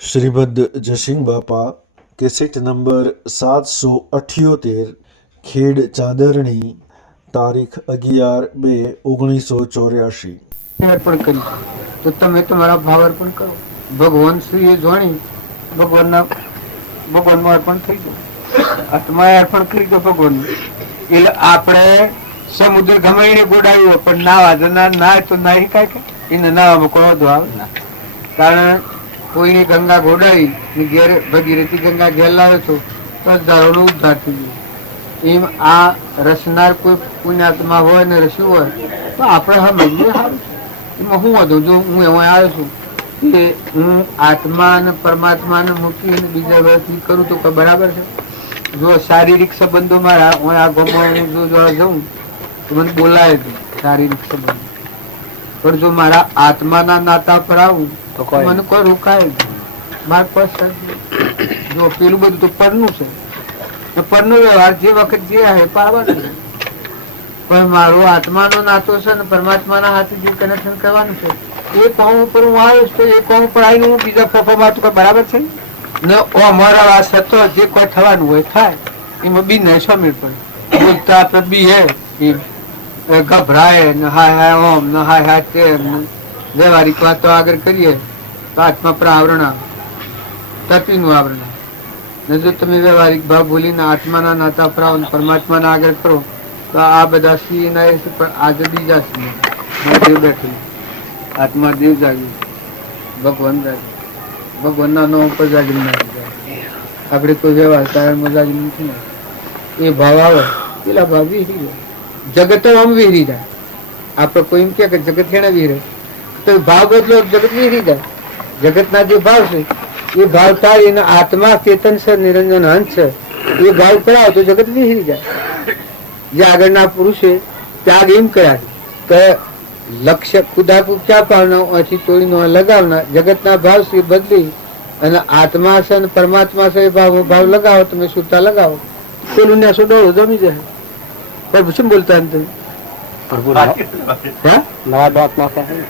શ્રીમદ જસિંગ બાપા cassette number 778 ખેડ ચાદરણી તારીખ 11/2/1984 અર્પણ કરી તો તમે તમારા ભાવ અર્પણ કરો. ભગવાન શ્રી એ જોણી ભગવાનમાં અર્પણ થઈ ગયું. આત્માએ અર્પણ કરી દો ભગવાન. એટલે આપણે સમુદ્ર ગમે ગોડાવ્યો પણ નાવા ના તો નાહી કાંઈ એને નાવામાં કોઈ વાંધો આવે ના. કારણ કોઈને ગંગા ગોડાવી ઘેર ભગીરથી ગંગા ઘેર લાવે તો હજારોનો ઉદ્ધાર થઈ ગયો. એમ આ રસનાર કોઈ પુણ્યાત્મા હોય ને રસ્યું હોય તો આપણે સમજીએ સારું છે. એમાં હું વધુ જો હું એમાં આવ્યો છું કે હું આત્મા અને પરમાત્માને મૂકીને બીજા વર્ષથી કરું તો કઈ બરાબર છે? જો શારીરિક સંબંધો મારા હું આ ગામમાં જો જઉં તો મને બોલાય છે શારીરિક સંબંધો, પણ જો મારા આત્માના નાતા પર આવું તો મને કોઈ રોકાય જ મારા પાસે. જો પેલું બધું તો પરનું છે, પરનો વ્યવહાર જે વખત જે હે પાડવાનું છે, પણ મારો આત્માનો નાતો છે ને પરમાત્માના હાથે જે કનેક્શન કરવાનું છે એ કોમ ઉપર હું આવ્યો તો એ કોમ ઉપર આવીને હું બીજા ફોફા મારતું કઈ બરાબર છે ને? અમારા વાસ હતો જે કોઈ થવાનું હોય થાય, એમાં બી નહીં સમીર પડે. બોલતા આપડે બી હે એ ગભરાય ને હાય હાય ઓમ ને હાય હાય તેમ વ્યવહારિક વાતો આગળ કરીએ તો આત્મા પર આવરણ આવે, તત્વીનું આવરણ આવે. ને જો તમે વ્યવહારિક ભાવ ભૂલીને આત્માના નાતા પર આવો પરમાત્માના આગળ કરો તો આ બધા સિંહ ના છે, પણ આજે બીજા સિંહ દેવ બેઠેલું આત્મા દેવ જાગ્યું, ભગવાન જાગ્યું, ભગવાનના નામ ઉપર જાગી ના આપણે કોઈ વ્યવહાર કારણમાં જાગી નથી. એ ભાવ આવે પેલા ભાવ વિહરી જાય. જગત આમ વિહરી જાય. આપણે કોઈ એમ કે જગત એને વિહરે તો ભાવ બદલો જગત વિહરી જાય. જગતના જે ભાવ છે એ ભાવ થાય એના આત્મા ચેતન છે, નિરંજન હંસ છે, એ ભાવ કરાવો તો જગત વિહરી જાય. જે આગળના પુરુષે ત્યાગ એમ કર્યા કે લક્ષ્ય ખુદાકુ ક્યાં પાવના અહીંથી તોડીનો લગાવના જગતના ભાવ છે બદલી અને આત્મા છે અને પરમાત્મા છે એ ભાવ લગાવો, તમે સુતા લગાવો પેલું ને ડોળો જમી જાય. પણ શું બોલતા તમે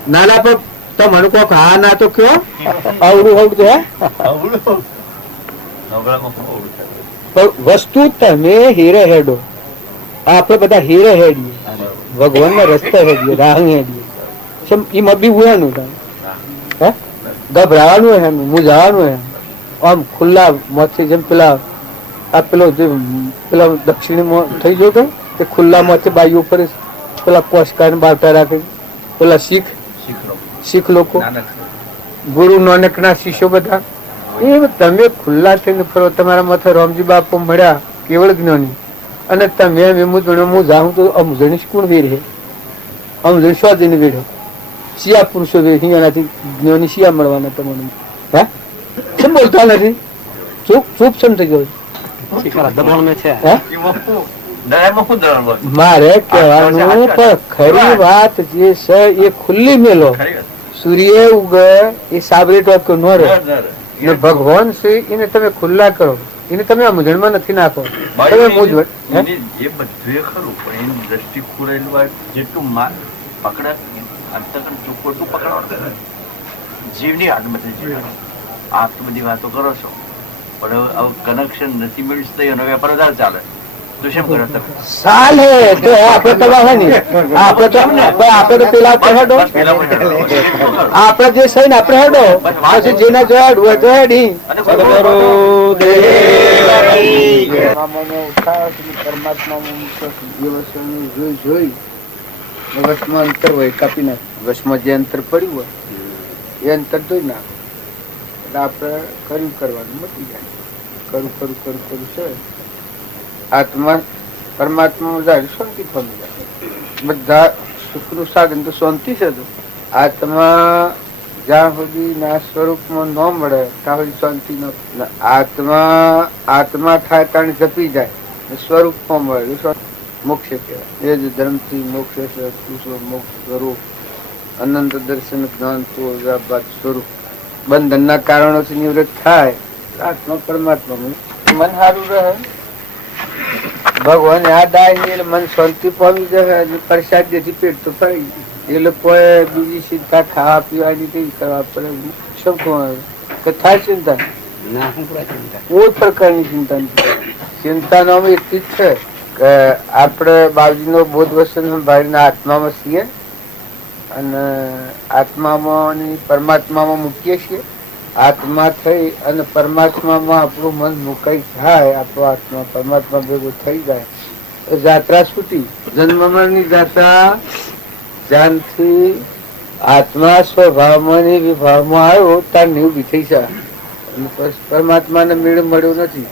નાના પર તમારું કોક હા ના તો કયો આવડું આવડું હે વસ્તુ તમે હીરે હેડો. આપડે બધા હીરે હેડીએ, ભગવાન ના રસ્તા હેડીએ, રાહ હેડીએ. એમાં બી ઉવાનું થાય ગભરાવાનું હે, મૂંઝાવાનું હે. આમ ખુલ્લા મોથી જેમ પેલા આ પેલો જે પેલા દક્ષિણમાં થઈ ગયો કે તે ખુલ્લા મોથી બાજુ ઉપર પેલા કોસકા બાવટા રાખે પેલા શીખ લોકો ગુરુ નાનક ના શિષ્યો બધા એ તમે ખુલ્લા થઈને ફરો. તમારા માથે રામજી બાપુ મળ્યા કેવળ જ્ઞાની અને તમે હું જાઉં તો અમજણી કોણ વેર હે? અમજણી સ્વાધીન વેડો શિયા પુરુષો વેર એનાથી જ્ઞાની શિયા મળવાના તમને. હે કેમ બોલતા નથી? ચૂપ સમ થઈ ગયો. મારે કહેવાનું પણ ખરી વાત જે છે એ ખુલ્લી મેલો. સૂર્ય ઉગે એ સાબરી ટોપ ન રહે. ભગવાન શ્રી એને તમે ખુલ્લા કરો, એને તમે આ મૂંઝવણમાં નથી નાખો. જીવની આ બધી વાતો કરો છો પણ કનેક્શન નથી મળ્યું એનો વેપાર વધારે ચાલે તો શું કરો તમે? ચાલે તો આપણે તો આપણે તો પેલા હેડો આપણે જે સહી ને આપણે હેડો પછી જેના જોડું હોય તો હેડી જોઈ વશમાં અંતર હોય કાપી નાખ. વશમાં જે અંતર પડ્યું હોય એ અંતર જોઈ નાખ એટલે આપણે કર્યું કરવાનું મટી જાય. કરું છે આત્મા પરમાત્મા જાય શાંતિ પામી જાય. બધા સુખનું સાધન તો શાંતિ છે. તો આત્મા જ્યાં સુધી ના સ્વરૂપમાં ન મળે ત્યાં સુધી શાંતિ ન. આત્મા થાય ત્યાં જપી જાય સ્વરૂપમાં મળે મોક્ષ કહેવાય. એ જ ધર્મથી મોક્ષ મોક્ષ સ્વરૂપ અનંત દર્શન જ્ઞાન સ્વરૂપ બંધનના કારણોથી નિવૃત્ત થાય આત્મા પરમાત્મા મન સારું રહે. ભગવાન યાદ આવી મન શાંતિ પામી જાય. પ્રસાદથી પેટ તો ફરી એ લોકો બીજી સીધા ખાવા પીવાની કરવા પડે. શું કે થાય ચિંતા? ના હું ચિંતા કોઈ પ્રકારની ચિંતા નથી. ચિંતાનો અમે એટલી જ છે કે આપણે બાવજીનો બોધ વચન સંભાળીને આત્મામાં છીએ અને આત્મામાં પરમાત્મામાં મૂકીએ છીએ. આત્મા થઈ અને પરમાત્મામાં આપણું મન મુકાઈ થાય, આપણો આત્મા પરમાત્મા ભેગો થઈ જાય, જાત્રા છૂટી. જન્મ મરણની જાત્રા જ્યાંથી આત્મા સ્વભાવમાં ની વિભાવમાં આવ્યો ત્યાં ઉભી થઈ જાય. પરમાત્માને મેળ મળ્યો નથી,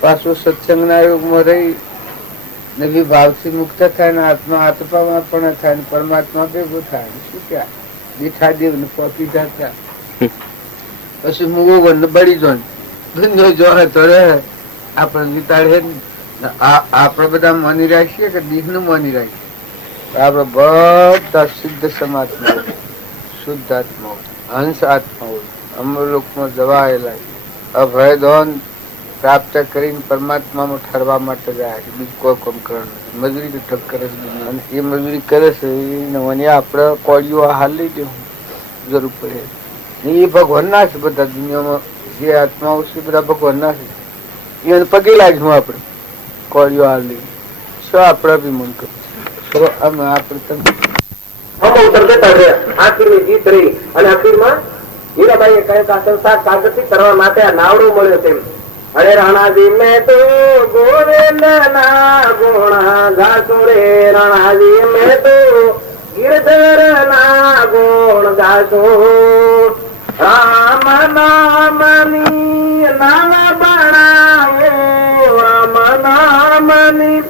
પાછો સત્સંગના યોગમાં રહી ને વિભાવથી મુક્ત થાય ને આત્મા આત્મામાં પણ થાય ને પરમાત્મા ભેગો થાય. શું ક્યાં દેખા દેવ ને પોકી જાત્રા. પછી મુગો ગંધ બળી જાય જોડે તો રહે આપણે વિતાડે. આપણે બધા માની રાખીએ કે દીહ નું માની રાખીએ. આપડે બધા શુદ્ધ સમાત્મા, શુદ્ધ આત્મા, હંસ આત્મા, અમરલોકમાં જવાયેલા અભય દોન પ્રાપ્ત કરીને પરમાત્મામાં ઠરવા માટે જાય છે. બીજું કોઈ કામ કરવાનું મજૂરી ઠક કરે છે અને એ મજૂરી કરે છે એને આપણે કોળીઓ હાલ લઈ દેવું જરૂર પડે. એ ભગવાન ના છે. બધા દુનિયામાં જે આત્માઓ છે બધા ભગવાન ના છે. એને પગે લાગ્યું આપણે કોળીઓ હાલ લઈ શું આપણે અભિમાન કર્યું. અમે આપણે તમે ઉત્તર દેતા રહ્યા. આખીરની જીત રહી અને આખીરમાં હીરાબાઈએ કહ્યું કે આ સંસાર સાગરથી કરવા માટે આ નાવડો મળ્યો છે. અરે રાણાજી મેં તો ગોવિંદ ના ગુણ ગાતો રે, રાણાજી મેં તો ગિરધર ના ગુણ ગાતો. રામ નામની નાના બનાવો, રામ નામની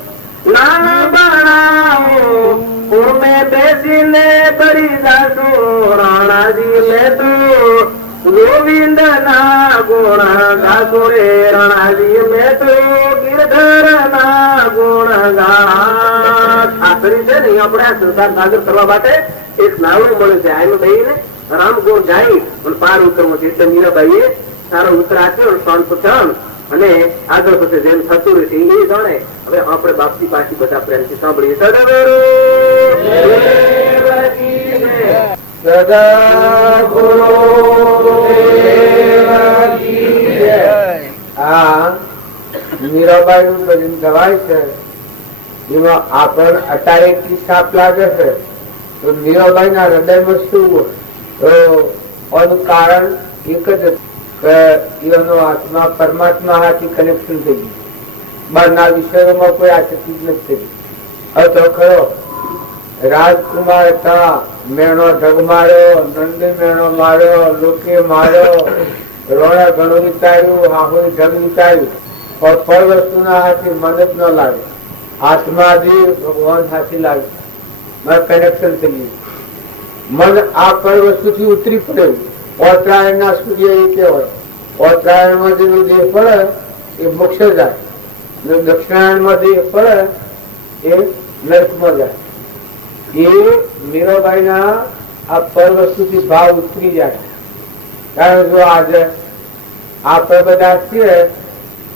નાના બનાવો, મેં બેસીને કરી જાતો. રાણાજી મેં તો ગોવિંદ ના ગુણ ગાતો રે, રાણાજી મેં તો ગિરધર ના ગુણ ગાત. આખરી છે ને આપણે આ સંસાર સાગર કરવા માટે એક નાવડું મળ્યું છે. આનું થઈને રામ ગુણ ગાઈ અને પાર ઉતરવું છે. એટલે મીરાબાઈએ સારો ઉત્તર આપ્યો સોન પુત્રણ અને આગળ પછી જેમ થતું રહેશે એ જાણે. હવે આપણે બાપજી પાછી બધા પ્રેમથી સાંભળીએ. મીરાબાઈ નું ભજન ગવાય છે. એમાં આપણને અટારે સાપ લાગે છે તો મીરાબાઈ ના હૃદયમાં શું એનું કારણ એક જ કે એનો આત્મા પરમાત્મા હાથી કનેક્શન થઈ ગયું. બહારના વિષયોમાં કોઈ આસક્તિ જ નથી. હવે તો ખરો રાજકુમાર હતા, મેણો ઢગ માર્યો, નંદી મેણો માર્યો, લોકે માર્યો, રોણા ઘણું વિચાર્યું, હાહુએ ઢગ વિચાર્યું, પણ ફળ વસ્તુ ના હાથી મન જ ન લાગે. આત્માથી ભગવાન હાથી લાગે, કનેક્શન થઈ ગયું. મન આ ફળ વસ્તુ થી ઉતરી પડ્યું. ઓતરાયણ ના સૂર્ય એ કહેવાય. ઓતરાયણ માં જેનો દેહ પડે એ મોક્ષ જાય, દક્ષિણાયણ માં દેહ પડે એ નર્કમાં જાય. એ મીરાબાઈ ના આ પર વસ્તુ થી ભાવ ઉતરી જાય. કારણ જો આજે આપણે બધા છીએ,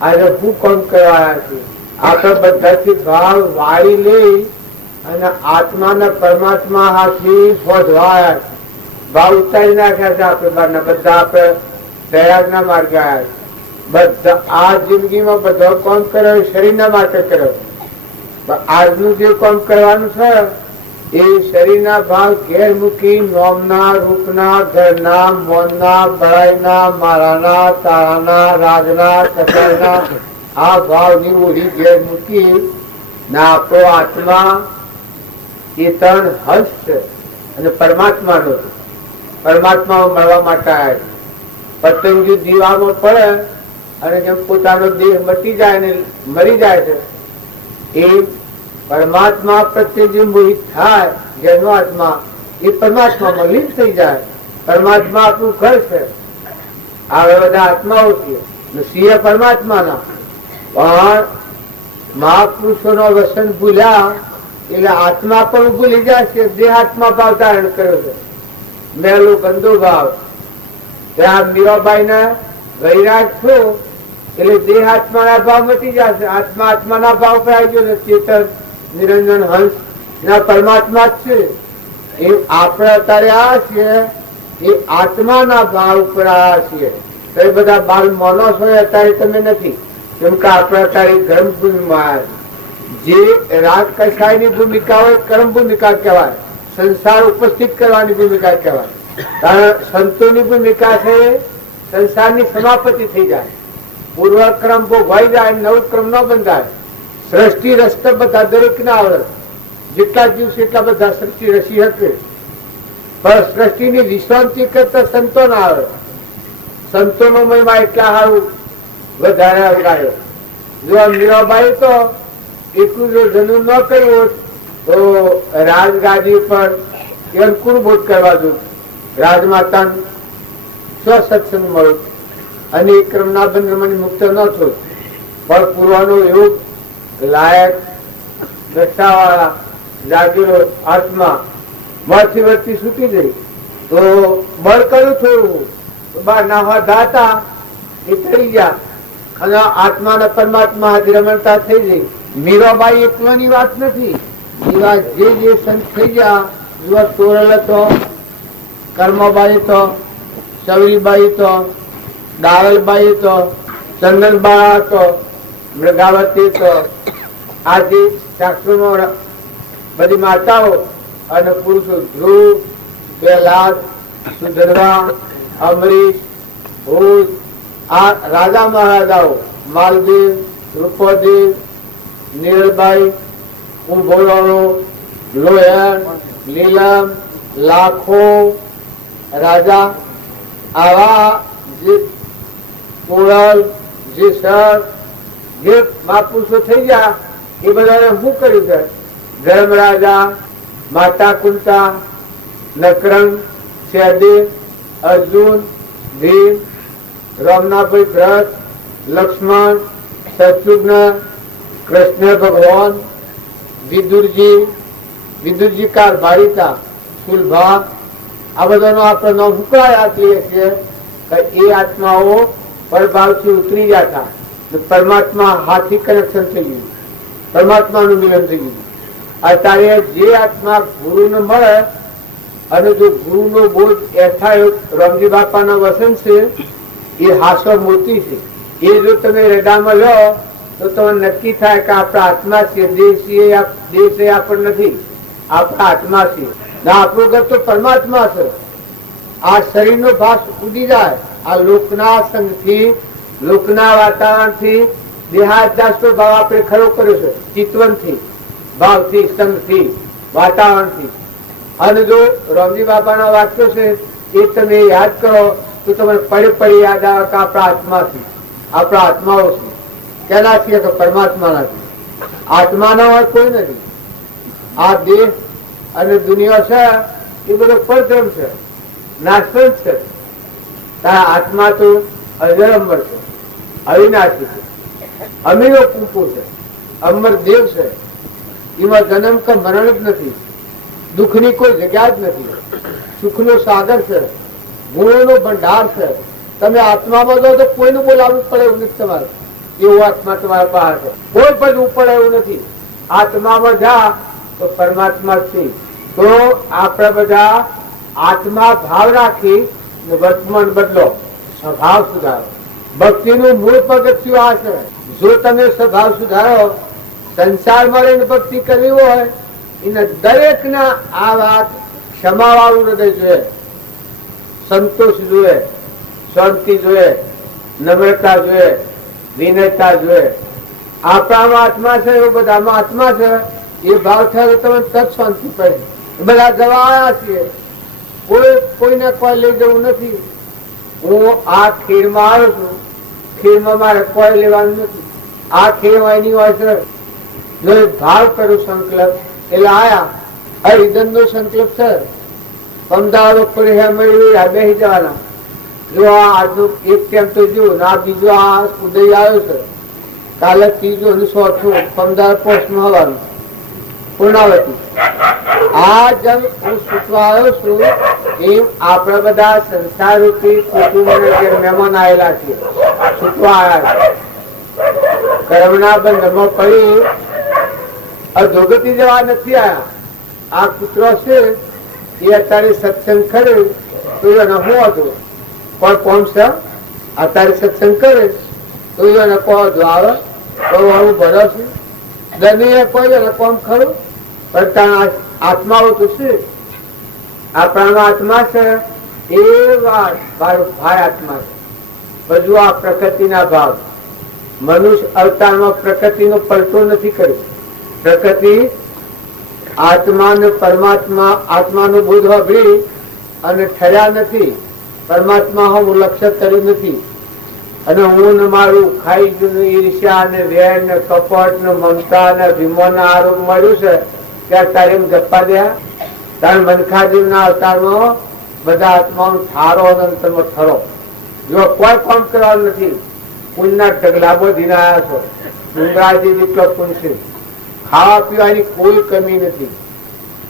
આજે શું કામ કરવાયા છે, આપણે બધાથી ભાવ વાળી લઈ અને આત્માના પરમાત્મા હાથી શોધવાયા છે. ભાવ ઉતારી નાખ્યા છે આપણે બારના બધા. આપણે પ્રયાગ ના માર્ગે આવ્યા છે બધા. આ જિંદગીમાં બધો કામ કર્યો શરીરના માટે કર્યો. આજનું જે કામ કરવાનું છે એ શરીરના ભાવ ઘેર મૂકી નોમના, રૂપના, ઘરના, મોનના, બળાઈના, મારાના, તારાના, રાજના, સકળના આ ભાવની ઓળી ઘેર મૂકી ના આપણો આત્મા એ ત્રણ હંસ છે અને પરમાત્માનો પરમાત્મા મળવા માટે આવ્યા. પતંગી દીવામાં પડે અને જેમ પોતાનો દેહ મટી જાય ને મરી જાય છે એ પરમાત્મા પ્રત્યે જે મોહિત થાય જેનો આત્મા એ પરમાત્મામાં લીન થઈ જાય. પરમાત્મા આપણું ઘર છે. આ બધા આત્માઓ છે, સિંહ પરમાત્માના. પણ મહાપુરુષો નો વસન ભૂલ્યા એટલે આત્મા પણ ભૂલી જાય છે. દેહ આત્મા ભાવ ધારણ કર્યો છે, મેલો ગંદો ભાવ. ત્યાં મીરાબાઈ ના વૈરાગ છો એટલે દેહ આત્મા ના ભાવ મટી જશે. આત્મા આત્મા ના ભાવ પર આવી ગયો. ચેતન નિરંજન હંસ ના પરમાત્મા જ છે. એ આપણે અત્યારે આ છીએ એ આત્માના ભાવ ઉપર આવ્યા છીએ. તો એ બધા બાલ માનો છો અત્યારે તમે નથી, કેમ કે આપણે અત્યારે કર્મ ભૂમિમાં જે રાગ કસાયની ભૂમિકા હોય કર્મ ભૂમિકા કહેવાય, સંસાર ઉપસ્થિત કરવાની ભૂમિકા કહેવાય. કારણ સંતોની ભૂમિકા છે સંસારની સમાપતિ થઈ જાય, પૂર્વ ક્રમ ભોગવાઈ જાય, નવ ક્રમ ન બંધાય. સૃષ્ટિ રસ્તે બધા દરેક ના આવડે, જેટલા દિવસ એટલા બધા સૃષ્ટિ રસી શકે, પણ સૃષ્ટિની વિશ્રાંતિ કરતા સંતો ના આવે. સંતોનો મહિમા એટલા સારું વધારે અવગાડ્યો. જો મીરાબાઈ તો એટલું જો જન્મ ન કર્યું તો રાજગાદી પર અંકુર બોધ કરવા દઉં, રાજમાતા સત્સંગ મળ્યો અને એ ક્રમના બંધનમાંથી મુક્ત ન થયો. પણ પૂર્વાનો એવું લાયક રક્ષાવાળા જાગેલો આત્મા માંથી વર્તી છૂટી ગઈ તો બળ કર્યું થોડું બાર નાવા દાતા એ થઈ ગયા અને આત્મા ને પરમાત્મા હાજર રમણતા થઈ ગઈ. મીરાબાઈ એકલાની વાત નથી, એવા જે સંત થઈ ગયા, એવા તોરલ હતો, કર્મબાઈ તો, સવરીબાઈ તો, દાવલબાઈ તો, ચંદનબા તો, મૃગાવતી તો, આજે શાસ્ત્રોમાં બધી માતાઓ અને પુરુષો ધ્રુવ, પ્રહલાદ, સુધર્વા, અમરીશ, ભૂત, આ રાજા મહારાજાઓ માલદેવ, રૂપદેવ, નીરલબાઈ, કુંભોળો, લોયણ, લીલમ, લાખો રાજા, આવા જે કોળલ, જે સર, જે મહાપુરુષો થઈ ગયા એ બધાને શું કર્યું છે? ધર્મરાજા, માતા કુંતા, નકરંગ, સહદેવ, અર્જુન, ભીમ, રામનાભાઈ ભરત, લક્ષ્મણ, શત્રુઘ્ન, કૃષ્ણ ભગવાન, વિદુરજી કાર ભારિતા, સુલભા, આ બધાનો આપણે નામ હુકરાય આપીએ છીએ કે એ આત્માઓ પરભાવથી ઉતરી ગયા હતા. પરમાત્મા હાથી કનેક્શન થઈ ગયું, પરમાત્માનું મિલન થઈ ગયું. અત્યારે જે આત્મા ગુરુને મળે અને જો ગુરુનો બોધ યથાયોગ રામજી બાપાના વસન છે એ હાસો મોતી છે. એ જો તમે હૃદયમાં લો તો તમને નક્કી થાય કે આપણા આત્મા છે, દેશ એ આપણ નથી, આપણા આત્મા છે. આપણું ઘર તો પરમાત્મા છે. આ શરીરનો ભાસ ઉડી જાય આ લોકના સંગથી, લોકના વાતાવરણથી, દેહાદ્યાસનો ભાવ આપણે ખરો કર્યો છે, ચિતવનથી, ભાવથી, સંગથી, વાતાવરણથી. અને જો રામજી બાપાના વાક્યો છે એ તમે યાદ કરો તો તમને પડે યાદ આવે કે આપણા આત્માથી, આપણા આત્માઓ છે. કેના છીએ કે પરમાત્માના. આત્મા ના હોય કોઈ નથી. આ દેહ અને દુનિયા છે એ બધો પરધર્મ છે, નાશવંત છે. તારા આત્મા તો અજરંબર છે, અવિનાશી છે, અમીરો કુંપુ છે, અમર દેવ છે. એમાં જન્મ કે મરણ જ નથી, દુઃખની કોઈ જગ્યા જ નથી, સુખનો સાગર છે, ગુણોનો ભંડાર છે. તમે આત્મામાં જાઓ તો કોઈનું બોલાવવું પડે એવું નથી તમારે, એવું આત્મા તમારા બહાર છે, કોઈ ભજવું પડે એવું નથી. આત્મામાં જા તો પરમાત્મા છે. તો આપણે બધા આત્મા ભાવ રાખી વર્તમાન બદલો, સ્વભાવ સુધારો. ભક્તિનું મૂળ પગથિયું આ છે. જો તમે સ્વભાવ સુધારો, સંસારમાં રહીને ભક્તિ કરવી હોય એને દરેક ના આ વાત ક્ષમાવાળું હૃદય જોઈએ, સંતોષ જોઈએ, શાંતિ જોઈએ, નમ્રતા જોઈએ, વિનયતા જોઈએ. આપણામાં આત્મા છે એવું બધામાં આત્મા છે એ ભાવ થાય તો તમે તત શાંતિ પડે. બધા જવાયા છીએ, કોઈને કોઈ લઈ જવું નથી. હું આ ખીરમાં આવ્યો છું, ખીરમાં મારે કોઈ લેવાનું નથી. આ ખીરમાં એની હોય છે જો ભાવ કરું સંકલ્પ એટલે આયા હરિજન નો સંકલ્પ છે. અમદાવાદ બેસી જવાના. જો આજનું એક ટાઈમ તો જોયું આ બીજો આ ઉદય આવ્યો છે, કાલે ત્રીજો અને ચોથું અમદાવાદ પોસ્ટમાં આવવાનું પૂર્ણાવતી. આ જેમ હું સૂચવા આવ્યો છું એમ આપણે બધા સંસાર રૂપી કુટુંબ મહેમાન આવેલા છીએ, સૂચવા આવ્યા છે. કર્મના બંધમાં પડી અધોગતિ જવા નથી આવ્યા. આ કૂતરો છે એ અત્યારે સત્સંગ કરે તો એને શું હતું કોઈ કોમ છે અત્યારે સત્સંગ કરે તો એને કહો આવે તો હું ભરો છું દમીએ કોઈ એને કોમ ખરું પણ ત્યાં આત્માઓ તો છે આપણાનો આત્મા છે એ વાત મારો ભાઈ આત્મા છે બધું આ પ્રકૃતિના ભાવ મનુષ્ય અવતારમાં પ્રકૃતિનો પલટો નથી કર્યો પ્રકૃતિ આત્મા ને પરમાત્મા આત્માનો બોધ વાપરી અને ઠર્યા નથી પરમાત્મા હું લક્ષ્ય કર્યું નથી અને હું ને મારું ખાઈ ગયું ઈર્ષ્યા ને વેર ને કપટ ને મમતા ને ભીમો ના આરોપ મળ્યું છે ત્યાં તારે ગપ્પા દયા તારે મનખાદેવ ના અવતારમાં બધા આત્માનો ઠારો અંતરમાં ઠરો જો કોઈ કામ કરવાનું નથી પુણ્યના ઢગલાબો દિનાયા છો ડુંગરાજી જેટલો પુણ્ય છે ખાવા પીવાની કોઈ કમી નથી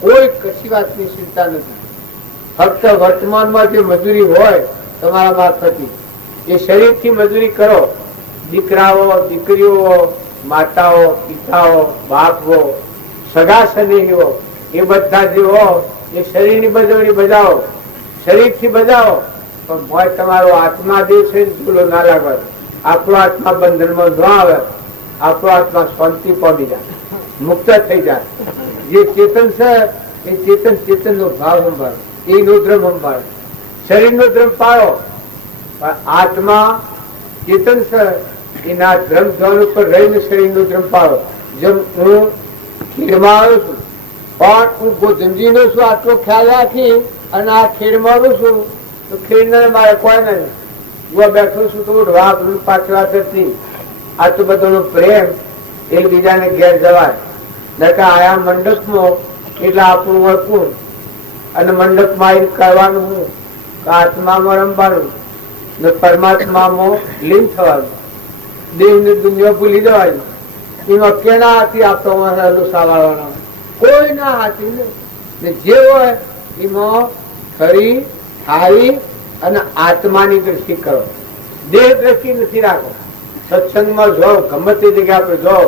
કોઈ કશી વાતની ચિંતા નથી ફક્ત વર્તમાનમાં જે મજૂરી હોય તમારા મારફતી એ શરીરથી મજૂરી કરો દીકરાઓ દીકરીઓ માતાઓ પિતાઓ બાપો સગા સનેહીઓ એ બધા જે હો એ શરીરની બજવણી બજાવો શરીરથી બજાવો પણ મોય તમારો આત્મા જે છે ચૂલો ના લાગવા આપણો આત્મા બંધનમાં ન આવે આપણો આત્મા શાંતિ પામી જાય મુક્ત થઈ જાય જે ચેતન છે એ ચેતન ચેતન નો ભાવ સંભાળે એનો ધ્રમ સંભાળે શરીર નો ધ્રમ પાડો પણ આત્મા ચેતન છે એના ધ્રમ ધ્વન ઉપર રહીને શરીર નો ધ્રમ પાડો જેમ હું ખીરમાં આવ્યો છું પણ હું ગોધનજી નો છું આટલો ખ્યાલ રાખી અને આ ખેડમાં રહું છું તો ખેડ મારે કોઈ નથી હું બેઠો છું તો વાપરું પાછળ નથી આ તો બધો પ્રેમ એકબીજાને ઘેર જવાય નકા આયા મંડપમાં એટલે આપણું વર્કું અને મંડપમાં કરવાનું હું આત્મામાં રમવાનું ને પરમાત્મામાં લીન થવાનું દેવની દુનિયા ભૂલી જવાની એમાં કેના હાથી આપતો સાવાળવાના કોઈ ના હાથી ને જે હોય એમાં ખરી થાળી અને આત્માની દ્રષ્ટિ કરો દેહ દ્રષ્ટિ નથી રાખો સત્સંગમાં જાઓ ગમે તે જગ્યા પર જાઓ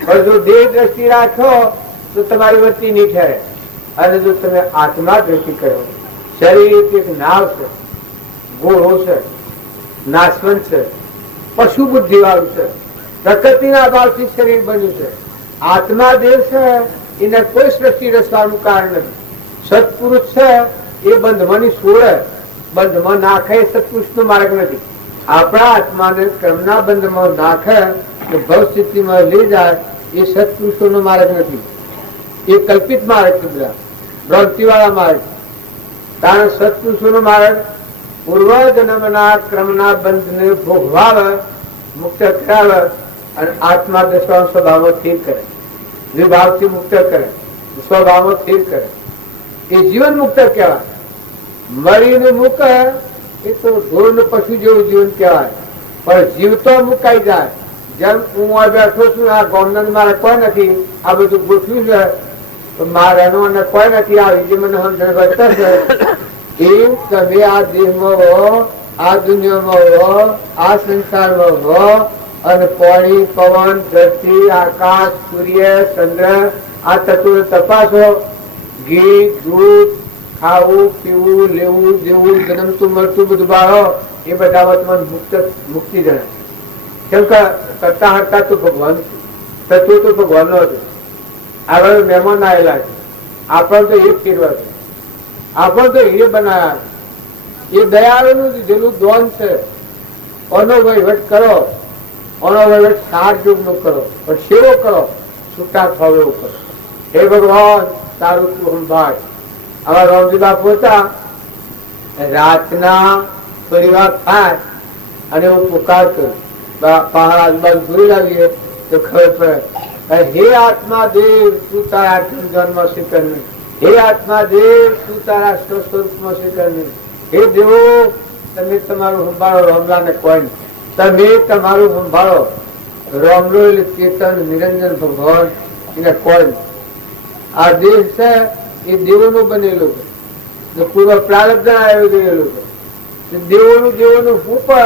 પણ જો દેહ દ્રષ્ટિ રાખો તો તમારી વચ્ચે નહીં ઠરે અને જો તમે આત્મા દ્રષ્ટિ કરો શરીર એક નાવ છે ઘોડો છે નાશવંત છે પશુ બુદ્ધિ વાળું છે પ્રકૃતિના અભાવથી શરીર બન્યું છે આત્મા દેહ છે એને કોઈ સૃષ્ટિ રચવાનું કારણ નથી સત્પુરુષ છે એ બંધમાં છોડે બંધમાં નાખે એ સત્પુરુષ નો માર્ગ નથી આપણા આત્માને કર્મના બંધમાં નાખે તો ભવ સ્થિતિમાં લઈ જાય એ સત્પુરુષો નો માર્ગ નથી એ કલ્પિત માર્ગ છે બધા ભ્રાંતિ વાળા માર્ગ કારણ સત્પુરુષો નો માર્ગ પૂર્વ જન્મના ક્રમના બંધને ભોગવાવે મુક્ત કરાવે અને આત્મા દશા સ્વભાવમાં સ્થિર કરે વિભાવથી મુક્ત કરે સ્વભાવમાં સ્થિર કરે એ જીવન મુક્ત કહેવાય મરીને મૂકે એ તો ઢોર ને પશુ જેવું જીવન કહેવાય પણ જીવતો મુકાઈ જાય જેમ હું બેઠો છું આ ગોમનંદ મારે કોઈ નથી આ બધું ગોઠવ્યું છે તો મારે એનો કોઈ નથી આવી જે મને સમજણ વધતા છે એમ તમે આ દેહમાં હો આ દુનિયામાં હો આ સંસારમાં હો અને પાણી પવન ધરતી આકાશ સૂર્ય ચંદ્ર આ તત્વો તપાસો ઘી દૂધ ખાવું પીવું લેવું દેવું જન્મતું મળતું બધું બાળો એ બધા મુક્તિ જણાય કેમ કે કરતા હરતા તો ભગવાન તત્વ તો ભગવાન નો હતું આગળ મહેમાન આવેલા છે આપણને તો એ જ ફેરવા છે આપણે તો એ બનાવ્યા એ દયાળુનું જેટલું દોન છે ઓનો વહીવટ કરો ઓનો વહીવટ સાર યુગ નો કરો પણ સેવો કરો છૂટા થાવ એવું કરો હે ભગવાન તારું તું સંભાળ આવા રામજી બાપુ હતા રાતના પરિવાર થાય અને હું પુકાર કરું પહાડ આજુબાજુ જોઈ લાવીએ તો ખબર પડે હે આત્મા દેવ તું તારા જન્મ શીખર નહીં હે આત્મા દેવ તું તારા સ્વસ્વરૂપમાં શીખર નહીં હે દેવો તમે તમારું સંભાળો રામલાને કોઈ નહીં તમે તમારું સંભાળો રામલો એટલે ચેતન નિરંજન ભગવાન એને કોઈ નહીં આ દેહ છે એ દેવોનું બનેલું છે પૂર્વ પ્રારબ્ધ આવ્યું ગયેલું છે દેવોનું ઉપર